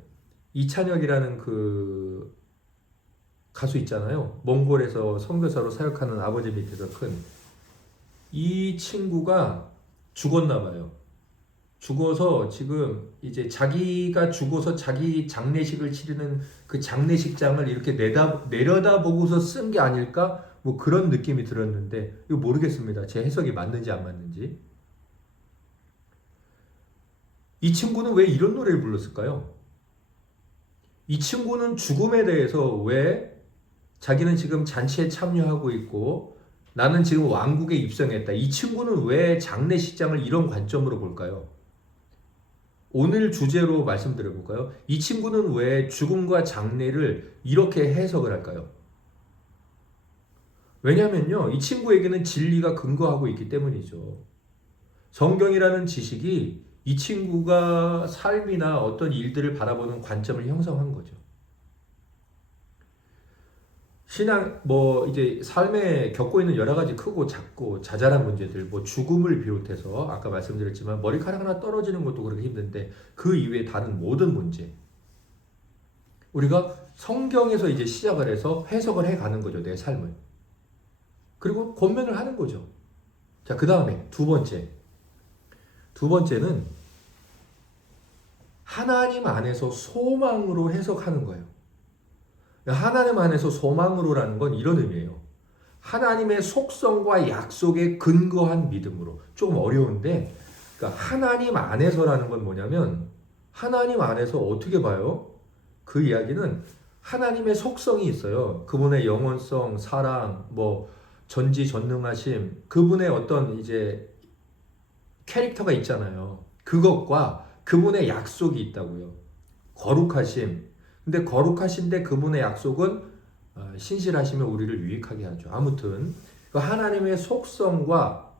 이찬혁이라는 그 가수 있잖아요. 몽골에서 선교사로 사역하는 아버지 밑에서 큰 이 친구가 죽었나 봐요. 죽어서 지금 이제 자기가 죽어서 자기 장례식을 치르는 그 장례식장을 이렇게 내려다보고서 쓴 게 아닐까? 뭐 그런 느낌이 들었는데 이거 모르겠습니다. 제 해석이 맞는지 안 맞는지. 이 친구는 왜 이런 노래를 불렀을까요? 이 친구는 죽음에 대해서 왜 자기는 지금 잔치에 참여하고 있고 나는 지금 왕국에 입성했다. 이 친구는 왜 장례식장을 이런 관점으로 볼까요? 오늘 주제로 말씀드려 볼까요? 이 친구는 왜 죽음과 장례를 이렇게 해석을 할까요? 왜냐면요, 이 친구에게는 진리가 근거하고 있기 때문이죠. 성경이라는 지식이 이 친구가 삶이나 어떤 일들을 바라보는 관점을 형성한 거죠. 신앙, 이제 삶에 겪고 있는 여러 가지 크고 작고 자잘한 문제들, 죽음을 비롯해서 아까 말씀드렸지만 머리카락 하나 떨어지는 것도 그렇게 힘든데 그 이외에 다른 모든 문제. 우리가 성경에서 이제 시작을 해서 해석을 해 가는 거죠, 내 삶을. 그리고 권면을 하는 거죠. 자, 그 다음에 두 번째는 하나님 안에서 소망으로 해석하는 거예요. 하나님 안에서 소망으로라는 건 이런 의미예요. 하나님의 속성과 약속에 근거한 믿음으로. 조금 어려운데, 그러니까 하나님 안에서라는 건 뭐냐면 하나님 안에서 어떻게 봐요? 그 이야기는 하나님의 속성이 있어요. 그분의 영원성, 사랑, 전지전능하심, 그분의 어떤 이제 캐릭터가 있잖아요. 그것과 그분의 약속이 있다고요. 거룩하심. 근데 거룩하신데 그분의 약속은 신실하시면 우리를 유익하게 하죠. 아무튼 그 하나님의 속성과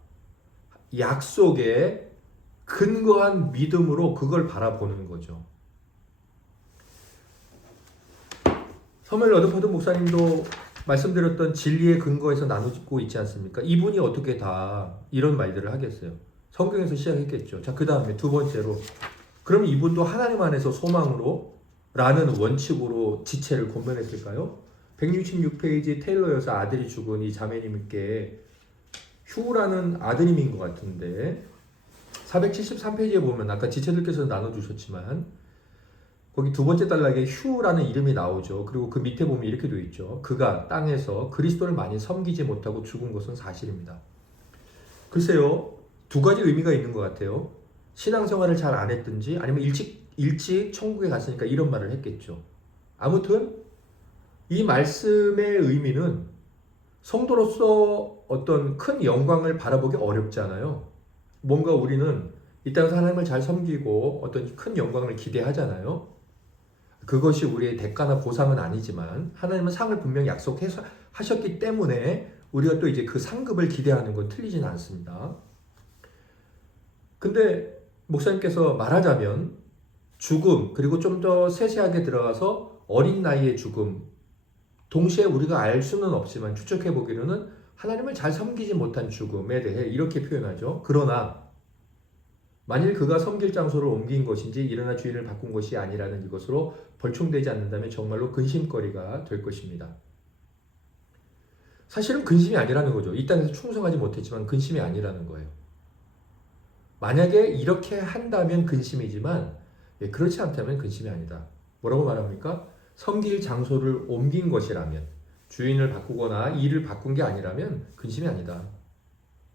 약속에 근거한 믿음으로 그걸 바라보는 거죠. 서멜 러드포드 목사님도 말씀드렸던 진리의 근거에서 나누고 있지 않습니까? 이분이 어떻게 다 이런 말들을 하겠어요? 성경에서 시작했겠죠. 자, 그 다음에 두 번째로, 그럼 이분도 하나님 안에서 소망으로 라는 원칙으로 지체를 권면했을까요? 166페이지 테일러 여사 아들이 죽은 이 자매님께 휴라는 아드님인 것 같은데 473페이지에 보면 아까 지체들께서 나눠주셨지만 거기 두 번째 단락에 휴라는 이름이 나오죠. 그리고 그 밑에 보면 이렇게 되어 있죠. 그가 땅에서 그리스도를 많이 섬기지 못하고 죽은 것은 사실입니다. 글쎄요, 두 가지 의미가 있는 것 같아요. 신앙생활을 잘 안 했든지 아니면 일찍 천국에 갔으니까 이런 말을 했겠죠. 아무튼 이 말씀의 의미는 성도로서 어떤 큰 영광을 바라보기 어렵잖아요. 뭔가 우리는 이 땅에서 하나님을 잘 섬기고 어떤 큰 영광을 기대하잖아요. 그것이 우리의 대가나 보상은 아니지만 하나님은 상을 분명히 약속하셨기 때문에 우리가 또 이제 그 상급을 기대하는 건 틀리진 않습니다. 근데 목사님께서 말하자면 죽음, 그리고 좀 더 세세하게 들어가서 어린 나이의 죽음, 동시에 우리가 알 수는 없지만 추측해 보기로는 하나님을 잘 섬기지 못한 죽음에 대해 이렇게 표현하죠. 그러나 만일 그가 섬길 장소를 옮긴 것인지 일어나 주인을 바꾼 것이 아니라는 이것으로 벌충되지 않는다면 정말로 근심거리가 될 것입니다. 사실은 근심이 아니라는 거죠. 이 땅에서 충성하지 못했지만 근심이 아니라는 거예요. 만약에 이렇게 한다면 근심이지만 그렇지 않다면 근심이 아니다. 뭐라고 말합니까? 섬길 장소를 옮긴 것이라면, 주인을 바꾸거나 일을 바꾼 게 아니라면 근심이 아니다.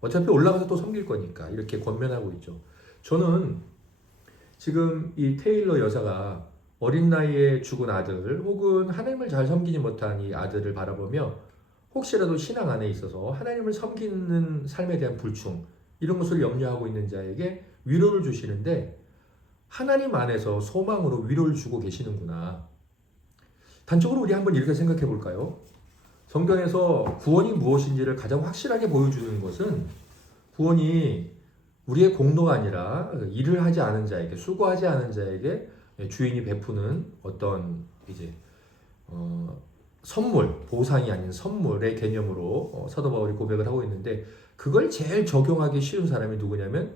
어차피 올라가서 또 섬길 거니까 이렇게 권면하고 있죠. 저는 지금 이 테일러 여사가 어린 나이에 죽은 아들 혹은 하나님을 잘 섬기지 못한 이 아들을 바라보며 혹시라도 신앙 안에 있어서 하나님을 섬기는 삶에 대한 불충, 이런 것을 염려하고 있는 자에게 위로를 주시는데, 하나님 안에서 소망으로 위로를 주고 계시는구나. 단적으로 우리 한번 이렇게 생각해 볼까요? 성경에서 구원이 무엇인지를 가장 확실하게 보여주는 것은, 구원이 우리의 공로가 아니라 일을 하지 않은 자에게, 수고하지 않은 자에게 주인이 베푸는 어떤 이제 선물, 보상이 아닌 선물의 개념으로 사도 바울이 고백을 하고 있는데, 그걸 제일 적용하기 쉬운 사람이 누구냐면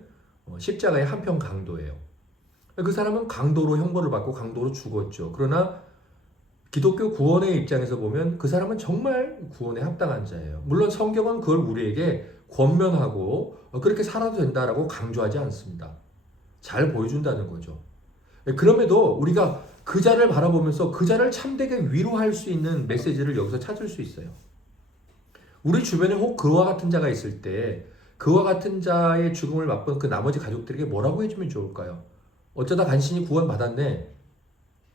십자가의 한평 강도예요. 그 사람은 강도로 형벌을 받고 강도로 죽었죠. 그러나 기독교 구원의 입장에서 보면 그 사람은 정말 구원에 합당한 자예요. 물론 성경은 그걸 우리에게 권면하고 그렇게 살아도 된다라고 강조하지 않습니다. 잘 보여준다는 거죠. 그럼에도 우리가 그 자를 바라보면서 그 자를 참되게 위로할 수 있는 메시지를 여기서 찾을 수 있어요. 우리 주변에 혹 그와 같은 자가 있을 때 그와 같은 자의 죽음을 맛본 그 나머지 가족들에게 뭐라고 해주면 좋을까요? 어쩌다 간신히 구원받았네.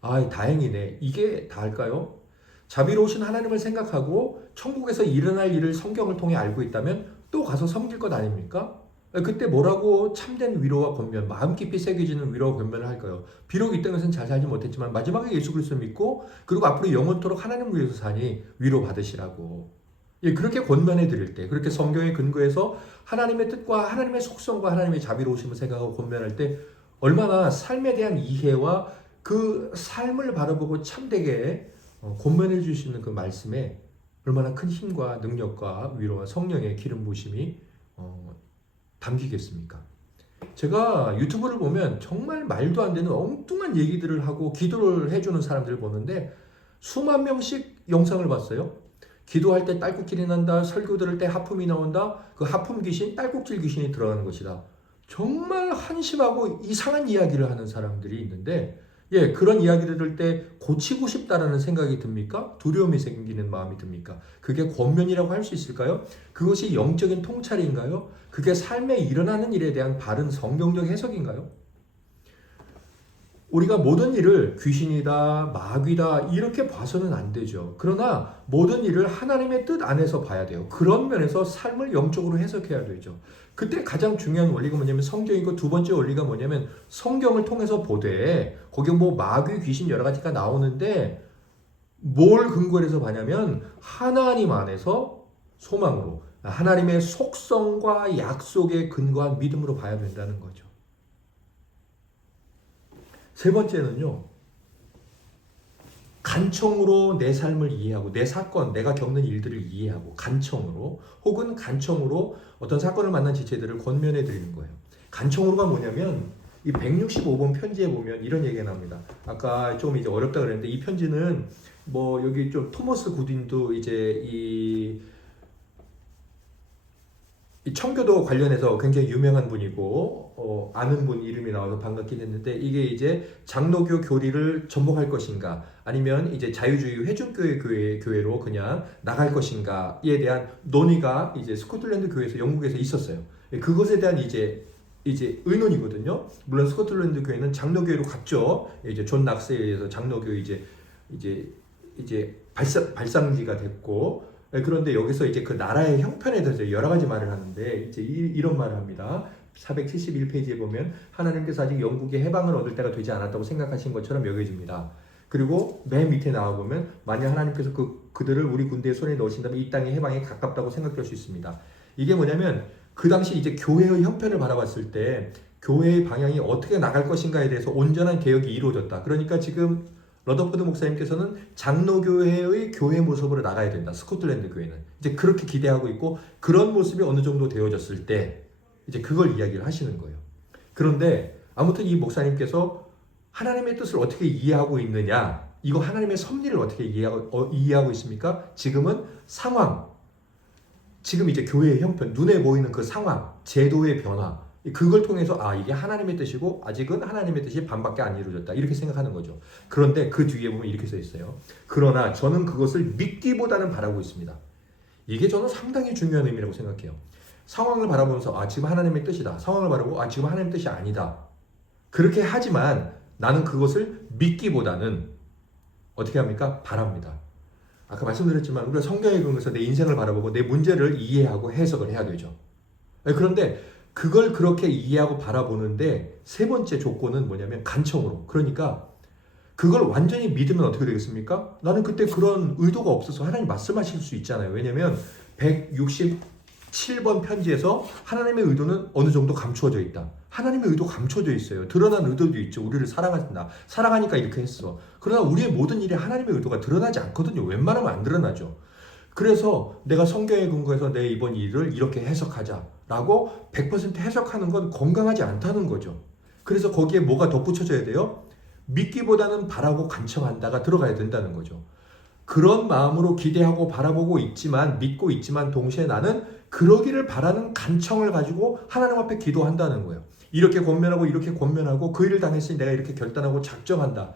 아, 다행이네. 이게 다할까요? 자비로우신 하나님을 생각하고 천국에서 일어날 일을 성경을 통해 알고 있다면 또 가서 섬길 것 아닙니까? 그때 뭐라고 참된 위로와 권면, 마음 깊이 새겨지는 위로와 권면을 할까요? 비록 이 땅에서는 잘 살지 못했지만 마지막에 예수 그리스도 믿고 그리고 앞으로 영원토록 하나님을 위해서 사니 위로 받으시라고. 그렇게 권면해 드릴 때, 그렇게 성경에 근거해서 하나님의 뜻과 하나님의 속성과 하나님의 자비로우심을 생각하고 권면할 때 얼마나 삶에 대한 이해와 그 삶을 바라보고 참되게 권면해 주시는 그 말씀에 얼마나 큰 힘과 능력과 위로와 성령의 기름 부으심이 담기겠습니까? 제가 유튜브를 보면 정말 말도 안 되는 엉뚱한 얘기들을 하고 기도를 해주는 사람들을 보는데 수만 명씩 영상을 봤어요. 기도할 때 딸꾹질이 난다, 설교 들을 때 하품이 나온다, 그 하품 귀신, 딸꾹질 귀신이 들어가는 것이다. 정말 한심하고 이상한 이야기를 하는 사람들이 있는데, 그런 이야기를 들을 때 고치고 싶다라는 생각이 듭니까? 두려움이 생기는 마음이 듭니까? 그게 권면이라고 할 수 있을까요? 그것이 영적인 통찰인가요? 그게 삶에 일어나는 일에 대한 바른 성경적 해석인가요? 우리가 모든 일을 귀신이다, 마귀다 이렇게 봐서는 안 되죠. 그러나 모든 일을 하나님의 뜻 안에서 봐야 돼요. 그런 면에서 삶을 영적으로 해석해야 되죠. 그때 가장 중요한 원리가 뭐냐면 성경이고, 두 번째 원리가 뭐냐면 성경을 통해서 보되 거기 뭐 마귀, 귀신 여러 가지가 나오는데 뭘 근거로 해서 봐냐면 하나님 안에서 소망으로, 하나님의 속성과 약속에 근거한 믿음으로 봐야 된다는 거죠. 세 번째는요, 간청으로 내 삶을 이해하고 내 사건, 내가 겪는 일들을 이해하고 간청으로 혹은 간청으로 어떤 사건을 만난 지체들을 권면해 드리는 거예요. 간청으로가 뭐냐면 이 165번 편지에 보면 이런 얘기가 나옵니다. 아까 좀 이제 어렵다 그랬는데 이 편지는 뭐 여기 좀 토머스 굿윈도 이제 이 청교도 관련해서 굉장히 유명한 분이고 아는 분 이름이 나와서 반갑긴 했는데, 이게 이제 장로교 교리를 전복할 것인가 아니면 이제 자유주의 회중교회 교회로 그냥 나갈 것인가에 대한 논의가 이제 스코틀랜드 교회에서 영국에서 있었어요. 그것에 대한 이제 의논이거든요. 물론 스코틀랜드 교회는 장로교회로 갔죠. 이제 존 낙스에 의해서 장로교 이제 발상지가 됐고, 그런데 여기서 이제 그 나라의 형편에 대해서 여러 가지 말을 하는데 이제 이런 말을 합니다. 471페이지에 보면 하나님께서 아직 영국의 해방을 얻을 때가 되지 않았다고 생각하신 것처럼 여겨집니다. 그리고 맨 밑에 나와 보면 만약 하나님께서 그들을 우리 군대의 손에 넣으신다면 이 땅의 해방에 가깝다고 생각될 수 있습니다. 이게 뭐냐면 그 당시 이제 교회의 형편을 바라봤을 때 교회의 방향이 어떻게 나갈 것인가에 대해서 온전한 개혁이 이루어졌다. 그러니까 지금 러더포드 목사님께서는 장로교회의 교회 모습으로 나가야 된다. 스코틀랜드 교회는. 이제 그렇게 기대하고 있고 그런 모습이 어느 정도 되어졌을 때 이제 그걸 이야기를 하시는 거예요. 그런데 아무튼 이 목사님께서 하나님의 뜻을 어떻게 이해하고 있느냐, 이거 하나님의 섭리를 어떻게 이해하고 있습니까? 지금은 상황, 지금 이제 교회의 형편, 눈에 보이는 그 상황, 제도의 변화, 그걸 통해서 이게 하나님의 뜻이고 아직은 하나님의 뜻이 반밖에 안 이루어졌다 이렇게 생각하는 거죠. 그런데 그 뒤에 보면 이렇게 써 있어요. 그러나 저는 그것을 믿기보다는 바라고 있습니다. 이게 저는 상당히 중요한 의미라고 생각해요. 상황을 바라보면서 지금 하나님의 뜻이다. 상황을 바라보고 지금 하나님의 뜻이 아니다. 그렇게 하지만 나는 그것을 믿기보다는 어떻게 합니까? 바랍니다. 아까 말씀드렸지만 우리가 성경에 근거해서 내 인생을 바라보고 내 문제를 이해하고 해석을 해야 되죠. 그런데 그걸 그렇게 이해하고 바라보는데 세 번째 조건은 뭐냐면 간청으로. 그러니까 그걸 완전히 믿으면 어떻게 되겠습니까? 나는 그때 그런 의도가 없어서 하나님 말씀하실 수 있잖아요. 왜냐하면 167번 편지에서 하나님의 의도는 어느 정도 감추어져 있다. 하나님의 의도 감춰져 있어요. 드러난 의도도 있죠. 우리를 사랑한다. 사랑하니까 이렇게 했어. 그러나 우리의 모든 일에 하나님의 의도가 드러나지 않거든요. 웬만하면 안 드러나죠. 그래서 내가 성경에 근거해서 내 이번 일을 이렇게 해석하자라고 100% 해석하는 건 건강하지 않다는 거죠. 그래서 거기에 뭐가 덧붙여져야 돼요? 믿기보다는 바라고 간청한다가 들어가야 된다는 거죠. 그런 마음으로 기대하고 바라보고 있지만, 믿고 있지만 동시에 나는 그러기를 바라는 간청을 가지고 하나님 앞에 기도한다는 거예요. 이렇게 권면하고 이렇게 권면하고 그 일을 당했으니 내가 이렇게 결단하고 작정한다.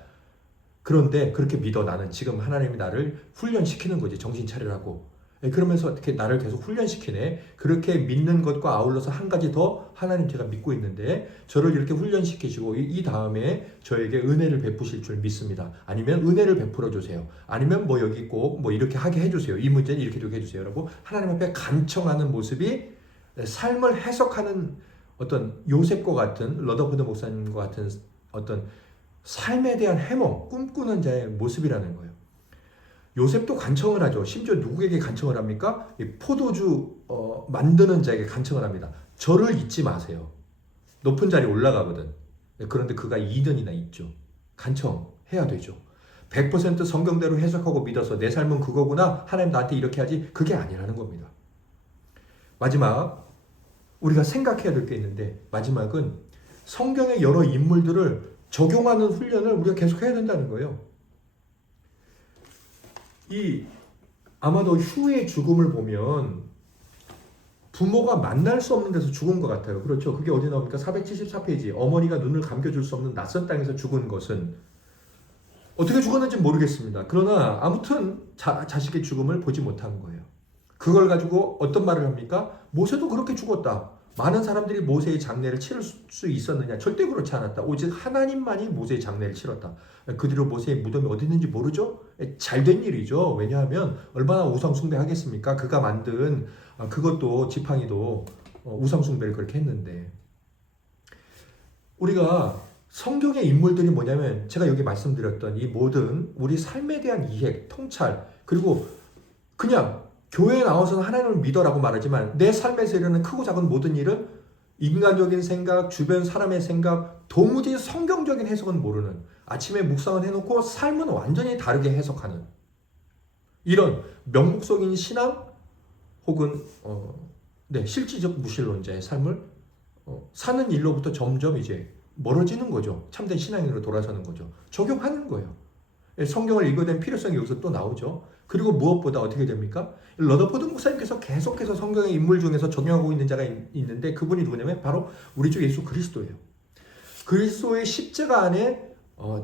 그런데 그렇게 믿어. 나는 지금 하나님이 나를 훈련시키는 거지. 정신 차리라고. 그러면서 어떻게 나를 계속 훈련시키네. 그렇게 믿는 것과 아울러서 한 가지 더 하나님 제가 믿고 있는데 저를 이렇게 훈련시키시고 이 다음에 저에게 은혜를 베푸실 줄 믿습니다. 아니면 은혜를 베풀어 주세요. 아니면 뭐 여기 꼭 뭐 이렇게 하게 해주세요. 이 문제는 이렇게 되게 해주세요. 라고 하나님 앞에 간청하는 모습이 삶을 해석하는 어떤 요셉과 같은 러더포드 목사님과 같은 어떤 삶에 대한 해몽, 꿈꾸는 자의 모습이라는 거예요. 요셉도 간청을 하죠. 심지어 누구에게 간청을 합니까? 포도주 만드는 자에게 간청을 합니다. 저를 잊지 마세요. 높은 자리에 올라가거든. 그런데 그가 2년이나 있죠. 간청해야 되죠. 100% 성경대로 해석하고 믿어서 내 삶은 그거구나. 하나님 나한테 이렇게 하지. 그게 아니라는 겁니다. 마지막 우리가 생각해야 될 게 있는데 마지막은 성경의 여러 인물들을 적용하는 훈련을 우리가 계속 해야 된다는 거예요. 아마도 휴의 죽음을 보면 부모가 만날 수 없는 데서 죽은 것 같아요. 그렇죠. 그게 어디 나옵니까? 474페이지. 어머니가 눈을 감겨줄 수 없는 낯선 땅에서 죽은 것은 어떻게 죽었는지 모르겠습니다. 그러나 아무튼 자식의 죽음을 보지 못한 거예요. 그걸 가지고 어떤 말을 합니까? 모세도 그렇게 죽었다. 많은 사람들이 모세의 장례를 치를 수 있었느냐? 절대 그렇지 않았다. 오직 하나님만이 모세의 장례를 치렀다. 그 뒤로 모세의 무덤이 어디 있는지 모르죠? 잘된 일이죠. 왜냐하면 얼마나 우상 숭배하겠습니까? 그가 만든 그것도 지팡이도 우상 숭배를 그렇게 했는데 우리가 성경의 인물들이 뭐냐면 제가 여기 말씀드렸던 이 모든 우리 삶에 대한 이해, 통찰 그리고 그냥 교회에 나와서는 하나님을 믿어라고 말하지만 내 삶에서 일어나는 크고 작은 모든 일은 인간적인 생각, 주변 사람의 생각, 도무지 성경적인 해석은 모르는 아침에 묵상을 해놓고 삶은 완전히 다르게 해석하는 이런 명목적인 신앙 혹은 실질적 무신론자의 삶을 사는 일로부터 점점 이제 멀어지는 거죠. 참된 신앙인으로 돌아서는 거죠. 적용하는 거예요. 성경을 읽어야 되는 필요성이 여기서 또 나오죠. 그리고 무엇보다 어떻게 됩니까? 러더포드 목사님께서 계속해서 성경의 인물 중에서 적용하고 있는 자가 있는데 그분이 누구냐면 바로 우리 주 예수 그리스도예요. 그리스도의 십자가 안에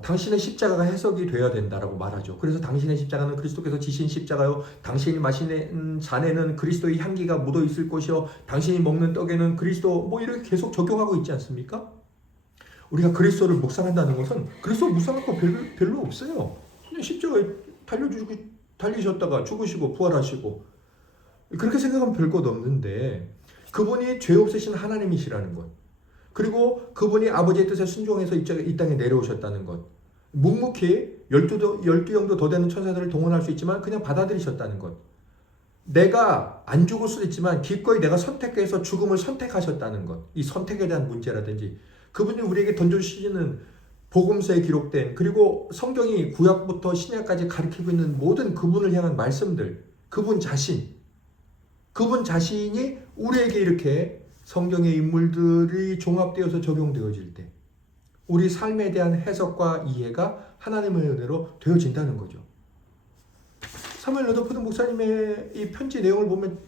당신의 십자가가 해석이 되어야 된다라고 말하죠. 그래서 당신의 십자가는 그리스도께서 지신 십자가요. 당신이 마시는 잔에는 그리스도의 향기가 묻어 있을 것이요. 당신이 먹는 떡에는 그리스도 뭐 이렇게 계속 적용하고 있지 않습니까? 우리가 그리스도를 묵상한다는 것은 그리스도 묵상할 거 별로 없어요. 그냥 십자가에 달리셨다가 죽으시고 부활하시고 그렇게 생각하면 별 것 없는데 그분이 죄 없으신 하나님이시라는 것 그리고 그분이 아버지의 뜻에 순종해서 이 땅에 내려오셨다는 것 묵묵히 12영도 더 되는 천사들을 동원할 수 있지만 그냥 받아들이셨다는 것 내가 안 죽을 수도 있지만 기꺼이 내가 선택해서 죽음을 선택하셨다는 것, 이 선택에 대한 문제라든지 그분이 우리에게 던져주시는 복음서에 기록된 그리고 성경이 구약부터 신약까지 가르치고 있는 모든 그분을 향한 말씀들, 그분 자신이 우리에게 이렇게 성경의 인물들이 종합되어서 적용되어질 때 우리 삶에 대한 해석과 이해가 하나님의 은혜로 되어진다는 거죠. 사무엘 러더포드 목사님의 이 편지 내용을 보면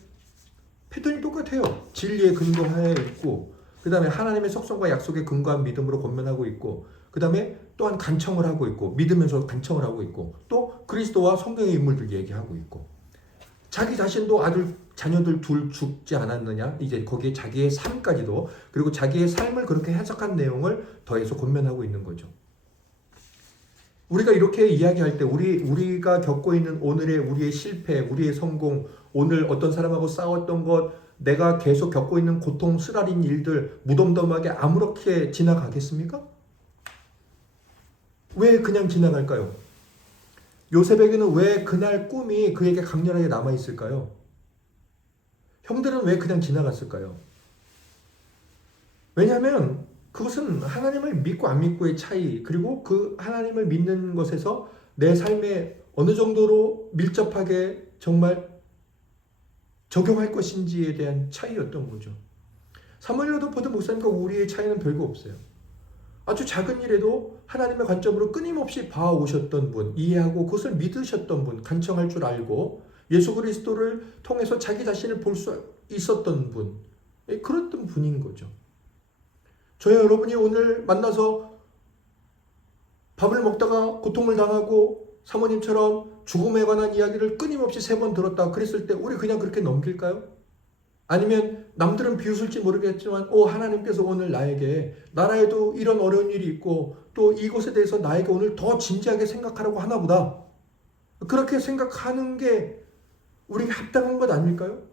패턴이 똑같아요. 진리에 근거하여 있고 그 다음에 하나님의 속성과 약속에 근거한 믿음으로 권면하고 있고 그 다음에 또한 간청을 하고 있고 믿으면서 간청을 하고 있고 또 그리스도와 성경의 인물들 얘기하고 있고 자기 자신도 자녀들 둘 죽지 않았느냐 이제 거기에 자기의 삶까지도 그리고 자기의 삶을 그렇게 해석한 내용을 더해서 권면하고 있는 거죠. 우리가 이렇게 이야기할 때 우리가 겪고 있는 오늘의 우리의 실패, 우리의 성공, 오늘 어떤 사람하고 싸웠던 것, 내가 계속 겪고 있는 고통, 쓰라린 일들 무덤덤하게 아무렇게 지나가겠습니까? 왜 그냥 지나갈까요? 요셉에게는 왜 그날 꿈이 그에게 강렬하게 남아있을까요? 형들은 왜 그냥 지나갔을까요? 왜냐하면 그것은 하나님을 믿고 안 믿고의 차이 그리고 그 하나님을 믿는 것에서 내 삶에 어느 정도로 밀접하게 정말 적용할 것인지에 대한 차이였던 거죠. 사무엘 러더포드 목사님과 우리의 차이는 별거 없어요. 아주 작은 일에도 하나님의 관점으로 끊임없이 봐오셨던 분, 이해하고 그것을 믿으셨던 분, 간청할 줄 알고 예수 그리스도를 통해서 자기 자신을 볼 수 있었던 분, 그랬던 분인 거죠. 저희 여러분이 오늘 만나서 밥을 먹다가 고통을 당하고 사모님처럼 죽음에 관한 이야기를 끊임없이 3번 들었다 그랬을 때 우리 그냥 그렇게 넘길까요? 아니면 남들은 비웃을지 모르겠지만 하나님께서 오늘 나라에도 이런 어려운 일이 있고 또 이것에 대해서 나에게 오늘 더 진지하게 생각하라고 하나 보다. 그렇게 생각하는 게 우리가 합당한 것 아닐까요?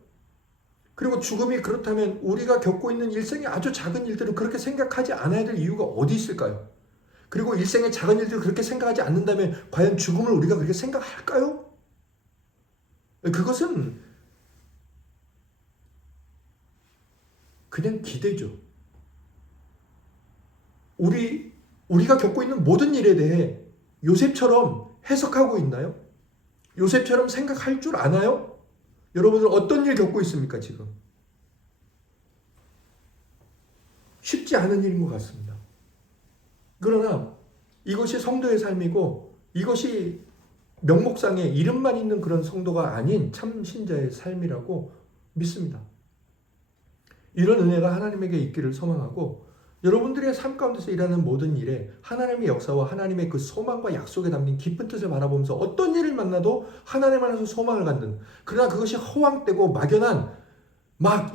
그리고 죽음이 그렇다면 우리가 겪고 있는 일생의 아주 작은 일들을 그렇게 생각하지 않아야 될 이유가 어디 있을까요? 그리고 일생의 작은 일들을 그렇게 생각하지 않는다면 과연 죽음을 우리가 그렇게 생각할까요? 그것은 그냥 기대죠. 우리가 겪고 있는 모든 일에 대해 요셉처럼 해석하고 있나요? 요셉처럼 생각할 줄 아나요? 여러분들 어떤 일 겪고 있습니까, 지금? 쉽지 않은 일인 것 같습니다. 그러나 이것이 성도의 삶이고 이것이 명목상에 이름만 있는 그런 성도가 아닌 참 신자의 삶이라고 믿습니다. 이런 은혜가 하나님에게 있기를 소망하고 여러분들의 삶 가운데서 일하는 모든 일에 하나님의 역사와 하나님의 그 소망과 약속에 담긴 깊은 뜻을 바라보면서 어떤 일을 만나도 하나님 안에서 소망을 갖는, 그러나 그것이 허황되고 막연한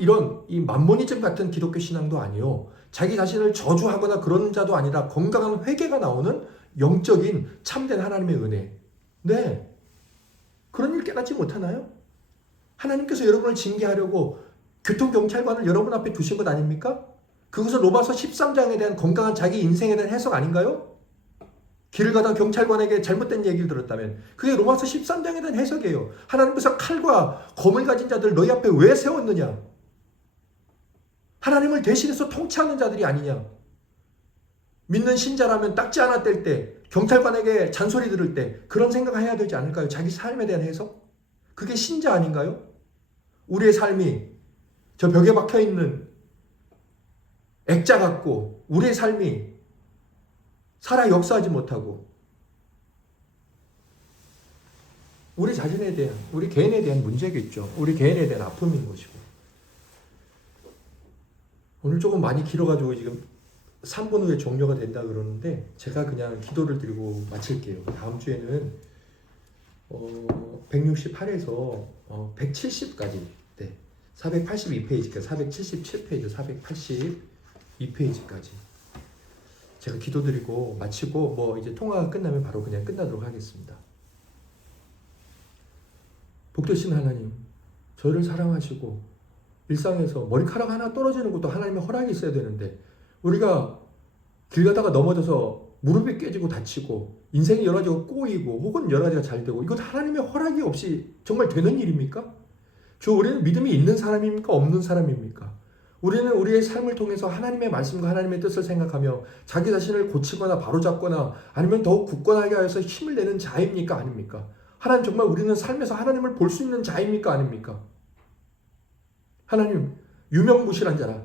이런 이 만모니즘 같은 기독교 신앙도 아니요, 자기 자신을 저주하거나 그런 자도 아니라 건강한 회개가 나오는 영적인 참된 하나님의 은혜. 네, 그런 일 깨닫지 못하나요? 하나님께서 여러분을 징계하려고 교통경찰관을 여러분 앞에 두신 것 아닙니까? 그것은 로마서 13장에 대한 건강한 자기 인생에 대한 해석 아닌가요? 길을 가다 경찰관에게 잘못된 얘기를 들었다면 그게 로마서 13장에 대한 해석이에요. 하나님께서 칼과 검을 가진 자들 너희 앞에 왜 세웠느냐? 하나님을 대신해서 통치하는 자들이 아니냐? 믿는 신자라면 딱지 하나 뗄 때, 경찰관에게 잔소리 들을 때 그런 생각을 해야 되지 않을까요? 자기 삶에 대한 해석? 그게 신자 아닌가요? 우리의 삶이 저 벽에 박혀있는 액자 같고 우리의 삶이 살아 역사하지 못하고 우리 자신에 대한, 우리 개인에 대한 문제겠죠. 우리 개인에 대한 아픔인 것이고. 오늘 조금 많이 길어가지고 지금 3분 후에 종료가 된다 그러는데 제가 그냥 기도를 드리고 마칠게요. 다음 주에는 168에서 170까지 482페이지까지 477페이지 482페이지까지 제가 기도드리고 마치고 이제 통화가 끝나면 바로 그냥 끝나도록 하겠습니다. 복되신 하나님, 저를 사랑하시고 일상에서 머리카락 하나 떨어지는 것도 하나님의 허락이 있어야 되는데 우리가 길 가다가 넘어져서 무릎이 깨지고 다치고 인생이 여러 가지가 꼬이고 혹은 여러 가지가 잘 되고 이것 하나님의 허락이 없이 정말 되는 일입니까? 주, 우리는 믿음이 있는 사람입니까? 없는 사람입니까? 우리는 우리의 삶을 통해서 하나님의 말씀과 하나님의 뜻을 생각하며 자기 자신을 고치거나 바로잡거나 아니면 더욱 굳건하게 하여서 힘을 내는 자입니까? 아닙니까? 하나님, 정말 우리는 삶에서 하나님을 볼 수 있는 자입니까? 아닙니까? 하나님, 유명무실한 자라.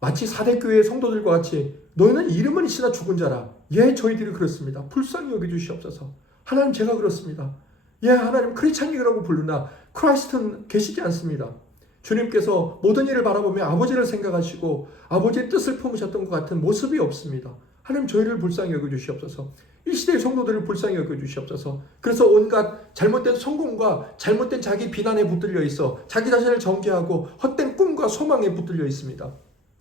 마치 사대교회의 성도들과 같이 너희는 이름은 있으나 죽은 자라. 예, 저희들이 그렇습니다. 불쌍히 여겨주시옵소서. 하나님, 제가 그렇습니다. 예, 하나님, 크리스찬이라고 부르나 크라이스트는 계시지 않습니다. 주님께서 모든 일을 바라보며 아버지를 생각하시고 아버지의 뜻을 품으셨던 것 같은 모습이 없습니다. 하나님, 저희를 불쌍히 여겨주시옵소서. 이 시대의 성도들을 불쌍히 여겨주시옵소서. 그래서 온갖 잘못된 성공과 잘못된 자기 비난에 붙들려 있어 자기 자신을 정죄하고 헛된 꿈과 소망에 붙들려 있습니다.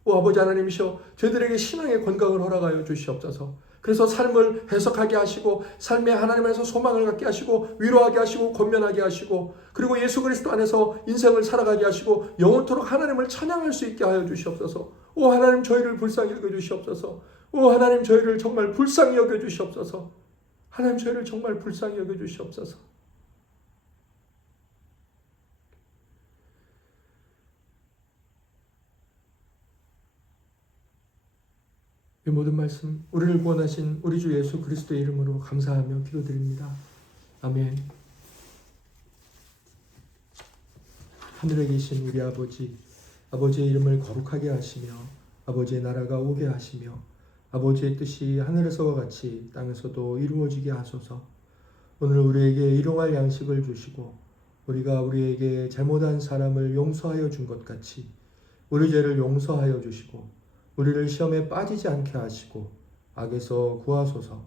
오 아버지 하나님이시여, 저희들에게 신앙의 건강을 허락하여 주시옵소서. 그래서 삶을 해석하게 하시고 삶에 하나님에서 소망을 갖게 하시고 위로하게 하시고 권면하게 하시고 그리고 예수 그리스도 안에서 인생을 살아가게 하시고 영원토록 하나님을 찬양할 수 있게 하여 주시옵소서. 오 하나님, 저희를 불쌍히 여겨주시옵소서. 오 하나님, 저희를 정말 불쌍히 여겨주시옵소서. 하나님, 저희를 정말 불쌍히 여겨주시옵소서. 이 모든 말씀 우리를 구원하신 우리 주 예수 그리스도의 이름으로 감사하며 기도드립니다. 아멘. 하늘에 계신 우리 아버지, 아버지의 이름을 거룩하게 하시며 아버지의 나라가 오게 하시며 아버지의 뜻이 하늘에서와 같이 땅에서도 이루어지게 하소서. 오늘 우리에게 일용할 양식을 주시고 우리가 우리에게 잘못한 사람을 용서하여 준 것 같이 우리 죄를 용서하여 주시고 우리를 시험에 빠지지 않게 하시고 악에서 구하소서.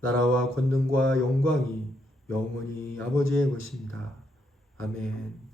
나라와 권능과 영광이 영원히 아버지의 것입니다. 아멘.